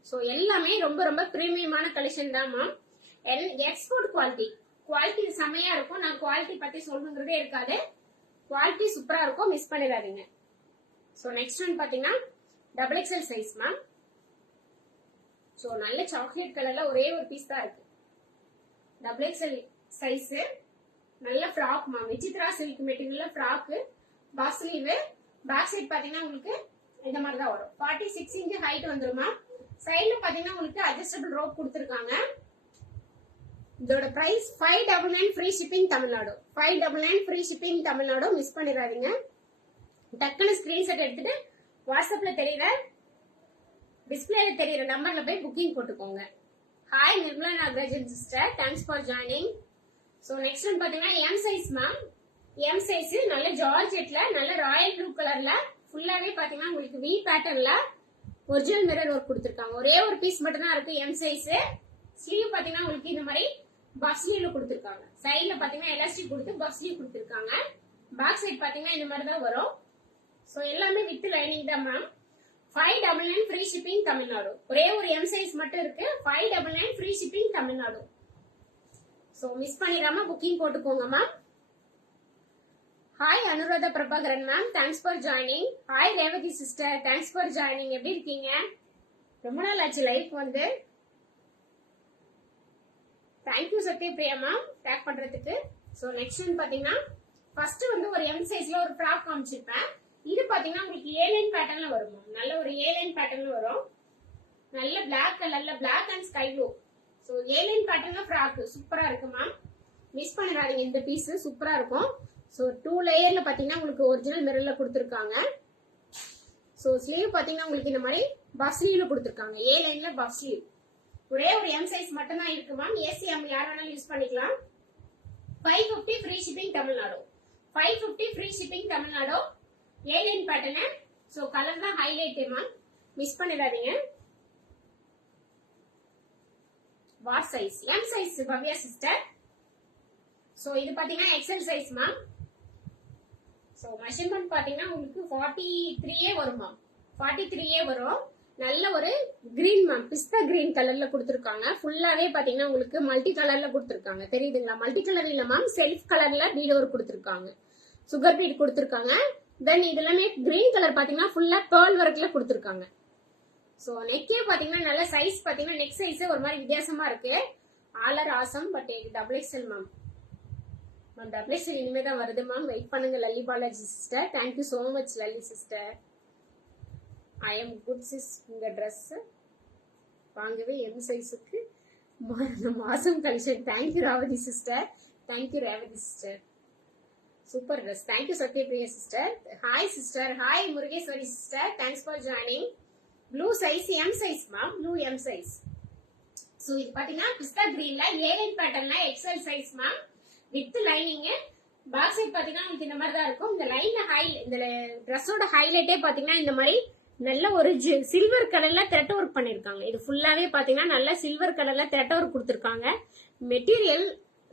ஸோ எல்லாமே ரொம்ப ரொம்ப பிரீமியமான கலெக்ஷன் தான் மேம். எக்ஸ்போர்ட் குவாலிட்டி, குவாலிட்டி செமையா இருக்கும். நான் குவாலிட்டி பத்தி சொல்லணுங்கிறதே இருக்காது, குவாலிட்டி சூப்பரா இருக்கும், மிஸ் பண்ணிடாதீங்க. ஸோ நெக்ஸ்ட் ஒன் பாத்தீங்கன்னா double XL size ma'am. So நல்ல சாக்லேட் கலர்ல ஒரே ஒரு பீஸ் தான் இருக்கு. டபுள் எக்ஸ்எல் சைஸ், நல்ல ஃப்ராக் மேம், விசித்ரா சில்க் மெட்டீரியல்ல ஃப்ராக், பாஸ் ஸ்லீவ். பேக் சைட் பாத்தீங்கன்னா உங்களுக்கு இந்த மாதிரி தான் வரும். 46 இன்ச் ஹைட் வந்துருமா. சைடுல பாத்தீங்கன்னா உங்களுக்கு அட்ஜஸ்டபிள் ரோப் கொடுத்துருக்காங்க. இதோட price 599 free shipping Tamil Nadu. 599 free shipping Tamil Nadu, miss பண்ணிடாதீங்க. டக்குனு ஸ்கிரீன்ஷாட் எடுத்துட்டு வாட்ஸ்அப்ல தெரியுற டிஸ்பிளேல தெரியுற நம்பர்ல போய் புக்கிங் போட்டுக்கோங்க. Hi Nirmala Nagarajan sister, thanks for joining. So next one பாத்தீங்கன்னா M size ma'am. M size நல்ல ஜார்ஜெட்ல நல்ல ராயல் ப்ளூ கலர்ல ஃபுல்லாவே பாத்தீங்கன்னா உங்களுக்கு வி பேட்டர்ன்ல ஒரிஜினல் மிரர் ஒர்க் கொடுத்துருக்காங்க. ஒரே ஒரு பீஸ் மட்டும் தான் இருக்கு எம் சைஸ். ஸ்லீவ் பாத்தீங்கன்னா உங்களுக்கு இந்த மாதிரி பஃப் ஸ்லீவ்ல கொடுத்துருக்காங்க. சைட்ல பாத்தீங்கன்னா எலாஸ்டிக் கொடுத்து பஃப் ஸ்லீவ் கொடுத்துருக்காங்க. பேக் சைட் பாத்தீங்கன்னா இந்த மாதிரி தான் வரும். ஸோ எல்லாமே வித் லைனிங் தான் மேம். 599 free shipping Tamil Nadu. ஒரே ஒரு எம் சைஸ் மட்டும் இருக்கு. 599 free shipping Tamil Nadu. So miss பண்ணிடாம புக்கிங் போட்டுக்கோங்க ma'am. Hi Anuradha Prabhakaran ma'am, thanks for joining. Hi Revathi sister, thanks for joining. எப்படி இருக்கீங்க? ரொம்ப நாள் ஆச்சு லைஃப் வந்து. தேங்க்யூ சத்யபிரியா மேம் டேக் பண்றதுக்கு. ஸோ நெக்ஸ்ட் ஒன் பாத்தீங்கன்னா ஃபர்ஸ்ட் வந்து ஒரு எம் சைஸ்ல ஒரு ஃப்ராக் காமிச்சிருப்பேன். இது பாத்தீங்கன்னா உங்களுக்கு ஏலைன் பேட்டர்ன்ல வரும் மேம். நல்ல ஒரு ஏலைன் பேட்டர்ன்ல வரும். நல்ல பிளாக் கலர்ல, black and sky blue. So A line பேட்டர்ன்ல ஃப்ராக் சூப்பரா இருக்கு மேம், மிஸ் பண்ணிடாதீங்க. இந்த பீஸ் சூப்பரா இருக்கும். ஸோ 2 லேயர்ல பாத்தீங்கன்னா உங்களுக்கு ஒரிஜினல் மிரர்ல கொடுத்துருக்காங்க. ஸோ ஸ்லீவ் பாத்தீங்கன்னா உங்களுக்கு இந்த மாதிரி பஃப் ஸ்லீவ்ல கொடுத்துருக்காங்க. ஏலைன்ல பஃப் ஸ்லீவ். ஒரே ஒரு எம் சைஸ் மட்டும் தான் இருக்கு மேம். ஏசி எம் யார் வேணாலும் யூஸ் பண்ணிக்கலாம். 550 free shipping Tamil Nadu. 550 free shipping Tamil Nadu. A line pattern. So colour தான் ஹைலைட் மேம், மிஸ் பண்ணிடாதீங்க. What size? M size Bhavya sister. So இது பாத்தீங்கன்னா XL size ma'am. So measurement பாத்தீங்கன்னா உங்களுக்கு 43 வரும் மேம். 43 வரும். நல்ல ஒரு கிரீன் மேம், பிஸ்தா கிரீன் கலர்ல கொடுத்துருக்காங்க. ஃபுல்லாவே பாத்தீங்கன்னா உங்களுக்கு மல்டி கலர்ல கொடுத்துருக்காங்க. தெரியுதுங்களா? மல்டி கலர் இல்ல மேம், செல்ஃப் கலர்ல பீடோர் கொடுத்துருக்காங்க, சுகர் பீட் கொடுத்துருக்காங்க. தென் இது எல்லாமே கிரீன் கலர் பாத்தீங்கன்னா ஃபுல்லா பேர்ல் ஒர்க்ல கொடுத்துருக்காங்க. ஸோ நெக்கே பாத்தீங்கன்னா நல்ல சைஸ் பாத்தீங்கன்னா நெக் சைஸ் ஒரு மாதிரி வித்தியாசமா இருக்கு. ஆலர் awesome. But double XL ma'am. Double XL இனிமே தான் வருது மேம், வெயிட் பண்ணுங்க. Lalli Balaji sister, thank you so much Lalli sister. I am good sis. இந்த ட்ரெஸ் வாங்கவே எம் சைஸுக்கு மாசம் collection. Thank you Revathi sister, thank you Revathi sister. Super dress. Thank you Sathyapriya sister. Hi sister. Hi Murugeswari sister, thanks for joining. Blue size M size ma'am, blue M size. So இது பாத்தீங்கன்னா பிஸ்தா கிரீன்ல airline பேட்டர்ன்ல XL size ma'am, with lining. Back side பாத்தீங்கன்னா உங்களுக்கு இந்த மாதிரி தான் இருக்கும். இந்த லைன் இந்த ட்ரெஸ்ஸோட ஹைலைட்டே பாத்தீங்கன்னா இந்த மாதிரி நல்ல ஒரு சில்வர் கலர்ல த்ரெட் ஒர்க் பண்ணிருக்காங்க. இது ஃபுல்லாவே பாத்தீங்கன்னா நல்ல சில்வர் கலர்ல த்ரெட் ஒர்க் கொடுத்துருக்காங்க. மெட்டீரியல்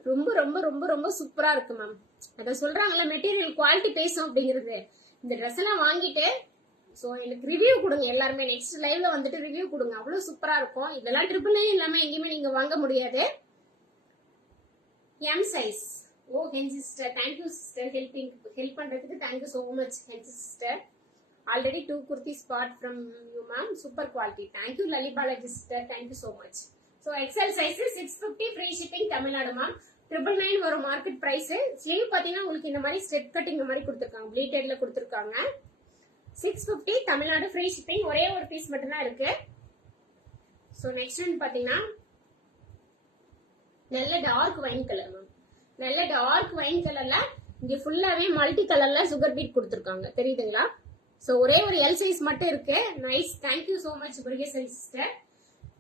ரொம்ப ரொம்ப ரொம்ப ரொம்ப சூப்பரா இருக்கு மேம். அத சொல்றாங்கல்ல மெட்டீரியல் குவாலிட்டி பேசும் அப்படிங்கிறது. இந்த ட்ரெஸ் எல்லாம் வாங்கிட்டு ஸோ எனக்கு ரிவ்யூ கொடுங்க எல்லாருமே. நெக்ஸ்ட் லைவ்ல வந்துட்டு ரிவ்யூ கொடுங்க, அவ்வளவு சூப்பரா இருக்கும். இதெல்லாம் ட்ரிபிள் இல்லாம எங்கேயுமே நீங்க வாங்க முடியாது. M size. ஓ ஹென்சி சிஸ்டர், தேங்க்யூ சிஸ்டர். ஹெல்ப் பண்றதுக்கு தேங்க்யூ சோ மச் ஹென்சி sister. Already 2 kurtis bought from you ma'am, super quality. Thank you Lali Balaji sister, thank you so much. So XL size 650 free shipping Tamil Nadu ma'am. 999 வரும் market price. Sleeve பாத்தீங்கன்னா உங்களுக்கு இந்த மாதிரி step cutting இந்த மாதிரி கொடுத்துருக்காங்க, ப்ளீட்டட்ல கொடுத்துருக்காங்க. 650 தமிழ்நாடு ஃப்ரீ ஷிப்பிங். ஒரே ஒரு பீஸ் மட்டும் தான் இருக்கு. ஸோ நெக்ஸ்ட் ஒன் பாத்தீங்கன்னா நல்ல டார்க் வைன் கலர் மேம். நல்ல டார்க் வைன் கலர்ல இங்க ஃபுல்லாவே மல்டி கலர்ல சுகர் பீட் கொடுத்துருக்காங்க, தெரியுதுங்களா? ஸோ ஒரே ஒரு எல் சைஸ் மட்டும் இருக்கு. Nice, thank you so much Murugeswari sister.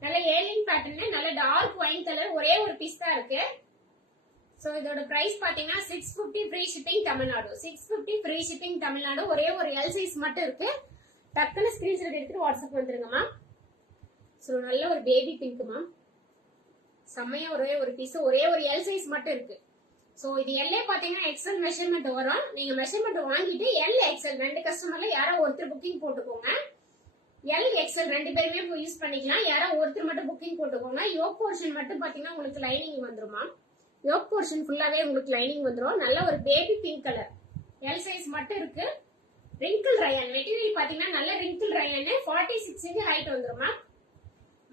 நல்ல ஏலியன் பேட்டர்ன், நல்ல டார்க் வைன் கலர். ஒரே ஒரு பீஸ் தான் இருக்கு. ஸோ இதோட பிரைஸ் பாத்தீங்கன்னா 650 free shipping Tamil Nadu. 650 free shipping Tamil Nadu. ஒரே ஒரு எல் சைஸ் மட்டும் இருக்கு. டக்குன்னு ஸ்கிரீன்ஷாட் எடுத்துட்டு வாட்ஸ்அப் வந்துருங்க மேம். ஸோ நல்ல ஒரு பேபி பிங்க் மேம். செம்மையா ஒரே ஒரு பீஸ், ஒரே ஒரு எல் சைஸ் மட்டும் இருக்கு. சோ இது எல்லே பாத்தீங்கன்னா எக்ஸல் மெஷர்மெண்ட் வரும். நீங்க மெஷர்மெண்ட் வாங்கிட்டு எல் எக்ஸல் ரெண்டு கஸ்டமர்ல யாரோ ஒருத்தர் புக்கிங் போட்டுக்கோங்க. எல் எக்ஸல் ரெண்டு பேருமே யூஸ் பண்ணிக்கலாம். யாரோ ஒருத்தர் மட்டும் புக்கிங் போட்டுக்கோங்க. யோக் போர்ஷன் மட்டும் பாத்தீங்கன்னா உங்களுக்கு லைனிங் வந்துருமா. யோக் போர்ஷன் ஃபுல்லாவே உங்களுக்கு லைனிங் வந்துரும். நல்ல ஒரு baby pink colour, L size மட்டும் இருக்கு. ரிங்கிள் ரயான் மெட்டீரியல் பாத்தீங்கன்னா நல்ல ரிங்கிள் ரயான், 46 இன்ச் ஹைட் வந்துருமா.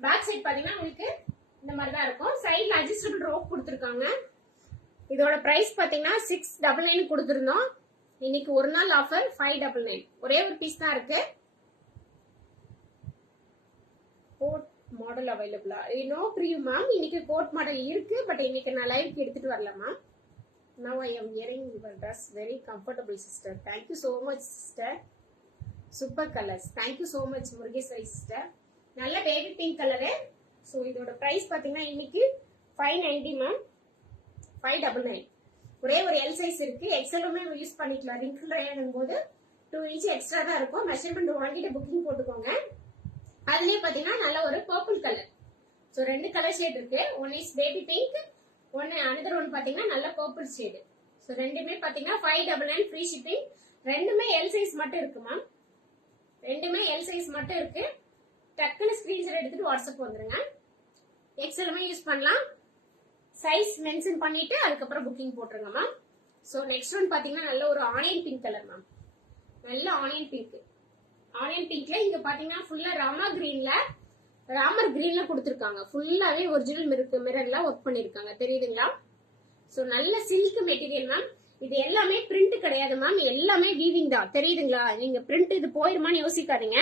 பேக் சைட் பாத்தீங்கன்னா உங்களுக்கு இந்த மாதிரி தான் இருக்கும். சைடுல அட்ஜஸ்டபிள் ரோப் கொடுத்துருக்காங்க. இதோட பிரைஸ் பாத்தீங்கன்னா 699 கொடுத்துருந்தோம். இன்னைக்கு ஒரு நாள் ஆஃபர் 599. ஒரே ஒரு பீஸ் தான் இருக்கு. கோட் மாடல் அவைலபிளா? No preview ma'am. இன்னைக்கு கோட் மாடல் இருக்கு, பட் இன்னைக்கு நான் லைவ்க்கு எடுத்துட்டு வரல ma'am. Now I am wearing your dress, very comfortable sister. Thank you so much sister. Super colors. Thank you so much Murgeshwari sister. நல்ல baby pink colour. So இதோட price பாத்தீங்கன்னா இன்னைக்கு 590 மேம், 599. ஒரே ஒரு எல் சைஸ் இருக்கு. எக்ஸலுமே use பண்ணிக்கலாம். Wrinkle rayon போது 2 inch extra தான் இருக்கும். மெஷர்மெண்ட் வாங்கிட்டு புக்கிங் போட்டுக்கோங்க. அதுலயே பாத்தீங்கன்னா நல்ல ஒரு பர்பிள் கலர். ஸோ ரெண்டு கலர் ஷேட் இருக்கு. ஒன் இஸ் பேபி பிங்க், ஒன்னு அனதர் ஒன் பாத்தீங்கன்னா நல்ல பர்பிள் ஷேடு. ஸோ ரெண்டுமே பாத்தீங்கன்னா 599 ஃப்ரீ ஷிப்பிங். ரெண்டுமே எல் சைஸ் மட்டும் இருக்கு மேம். ரெண்டுமே எல் சைஸ் மட்டும் இருக்கு. டக்குன்னு ஸ்கிரீன்ஷாட் எடுத்துட்டு வாட்ஸ்அப் வந்துருங்க. எக்ஸலுமே யூஸ் பண்ணலாம். சைஸ் மென்ஷன் பண்ணிட்டு அதுக்கப்புறம் புக்கிங் போட்டுருங்க மேம். ஸோ நெக்ஸ்ட் ஒன் பாத்தீங்கன்னா நல்ல ஒரு ஆனியன் பிங்க் கலர் மேம். நல்ல ஆனியன் பிங்க். ஆனியன் பிங்க்ல இங்க பாத்தீங்கன்னா ஃபுல்லா ராமர் கிரீன்ல கொடுத்துருக்காங்க. ஃபுல்லாவே ஒரிஜினல் மிரர்ல ஒர்க் பண்ணிருக்காங்க. தெரியுதுங்களா? சோ நல்ல சில்க் மெட்டீரியல் மேம். இது எல்லாமே பிரிண்ட் கிடையாது மேம், எல்லாமே வீவிங் தான். தெரியுதுங்களா? நீங்க பிரிண்ட் இது போயிருமான்னு யோசிக்காதீங்க.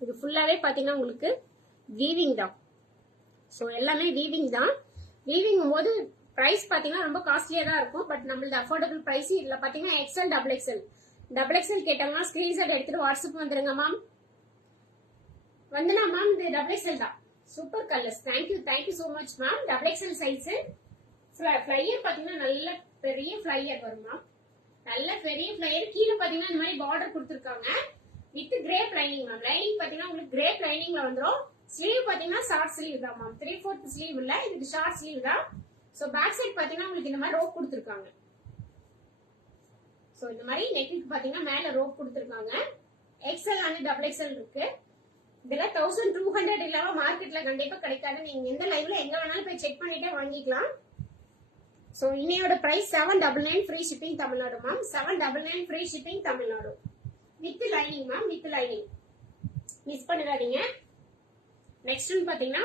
இது ஃபுல்லாவே பாத்தீங்கன்னா உங்களுக்கு வீவிங் தான். சோ எல்லாமே வீவிங் தான். வீவிங் போது பிரைஸ் பாத்தீங்கன்னா ரொம்ப காஸ்ட்லியா தான் இருக்கும். பட் நம்மளது அஃபோர்டபிள் பிரைஸ். இதுல பாத்தீங்கன்னா எக்ஸ்எல் டபுள் எக்ஸ்எல் கேட்டாங்கன்னா ஸ்கிரீன்ஷாட் எடுத்துட்டு வாட்ஸ்அப் வந்துருங்க மேம். வந்தனா மேம் இது டபுள் எக்ஸ்எல் தான். Super colours. Thank you so much ma'am. Double XL size. Flare பாத்தீங்கன்னா நல்ல பெரிய ஃபிளையர் வரும் மேம். நல்ல பெரிய ஃபிளையர். கீழே பாத்தீங்கன்னா இந்த மாதிரி பார்டர் கொடுத்துருக்காங்க with grape lining ma'am. Lining பாத்தீங்கன்னா உங்களுக்கு கிரேப் லைனிங்ல வந்துரும். ஸ்லீவ் பாத்தீங்கன்னா ஷார்ட் ஸ்லீவ் தான் மேம். 3/4 ஸ்லீவ் இல்ல, இதுக்கு ஷார்ட் ஸ்லீவ் தான். சோ பேக் சைட் பாத்தீங்கன்னா உங்களுக்கு இந்த மாதிரி ரோப் கொடுத்துருக்காங்க. சோ இந்த மாதிரி நெக்குக்கு பாத்தீங்கன்னா மேல ரோப் கொடுத்துருக்காங்க. எக்ஸ்எல் அண்ட் டபுள் எக்ஸ்எல் இருக்கு. இதுல 1200 இல்லாம மார்க்கெட்ல கண்டிப்பா கிடைக்காது. நீங்க எந்த லைவ்ல எங்க வேணாலும் போய் செக் பண்ணிட்டே வாங்கிக்கலாம். சோ இன்னையோட price 799 free shipping Tamil Nadu ma'am. 799 free shipping Tamil Nadu with lining ma'am. With lining miss பண்ணிடாதீங்க. நெக்ஸ்ட் ஒன் பாத்தீங்கன்னா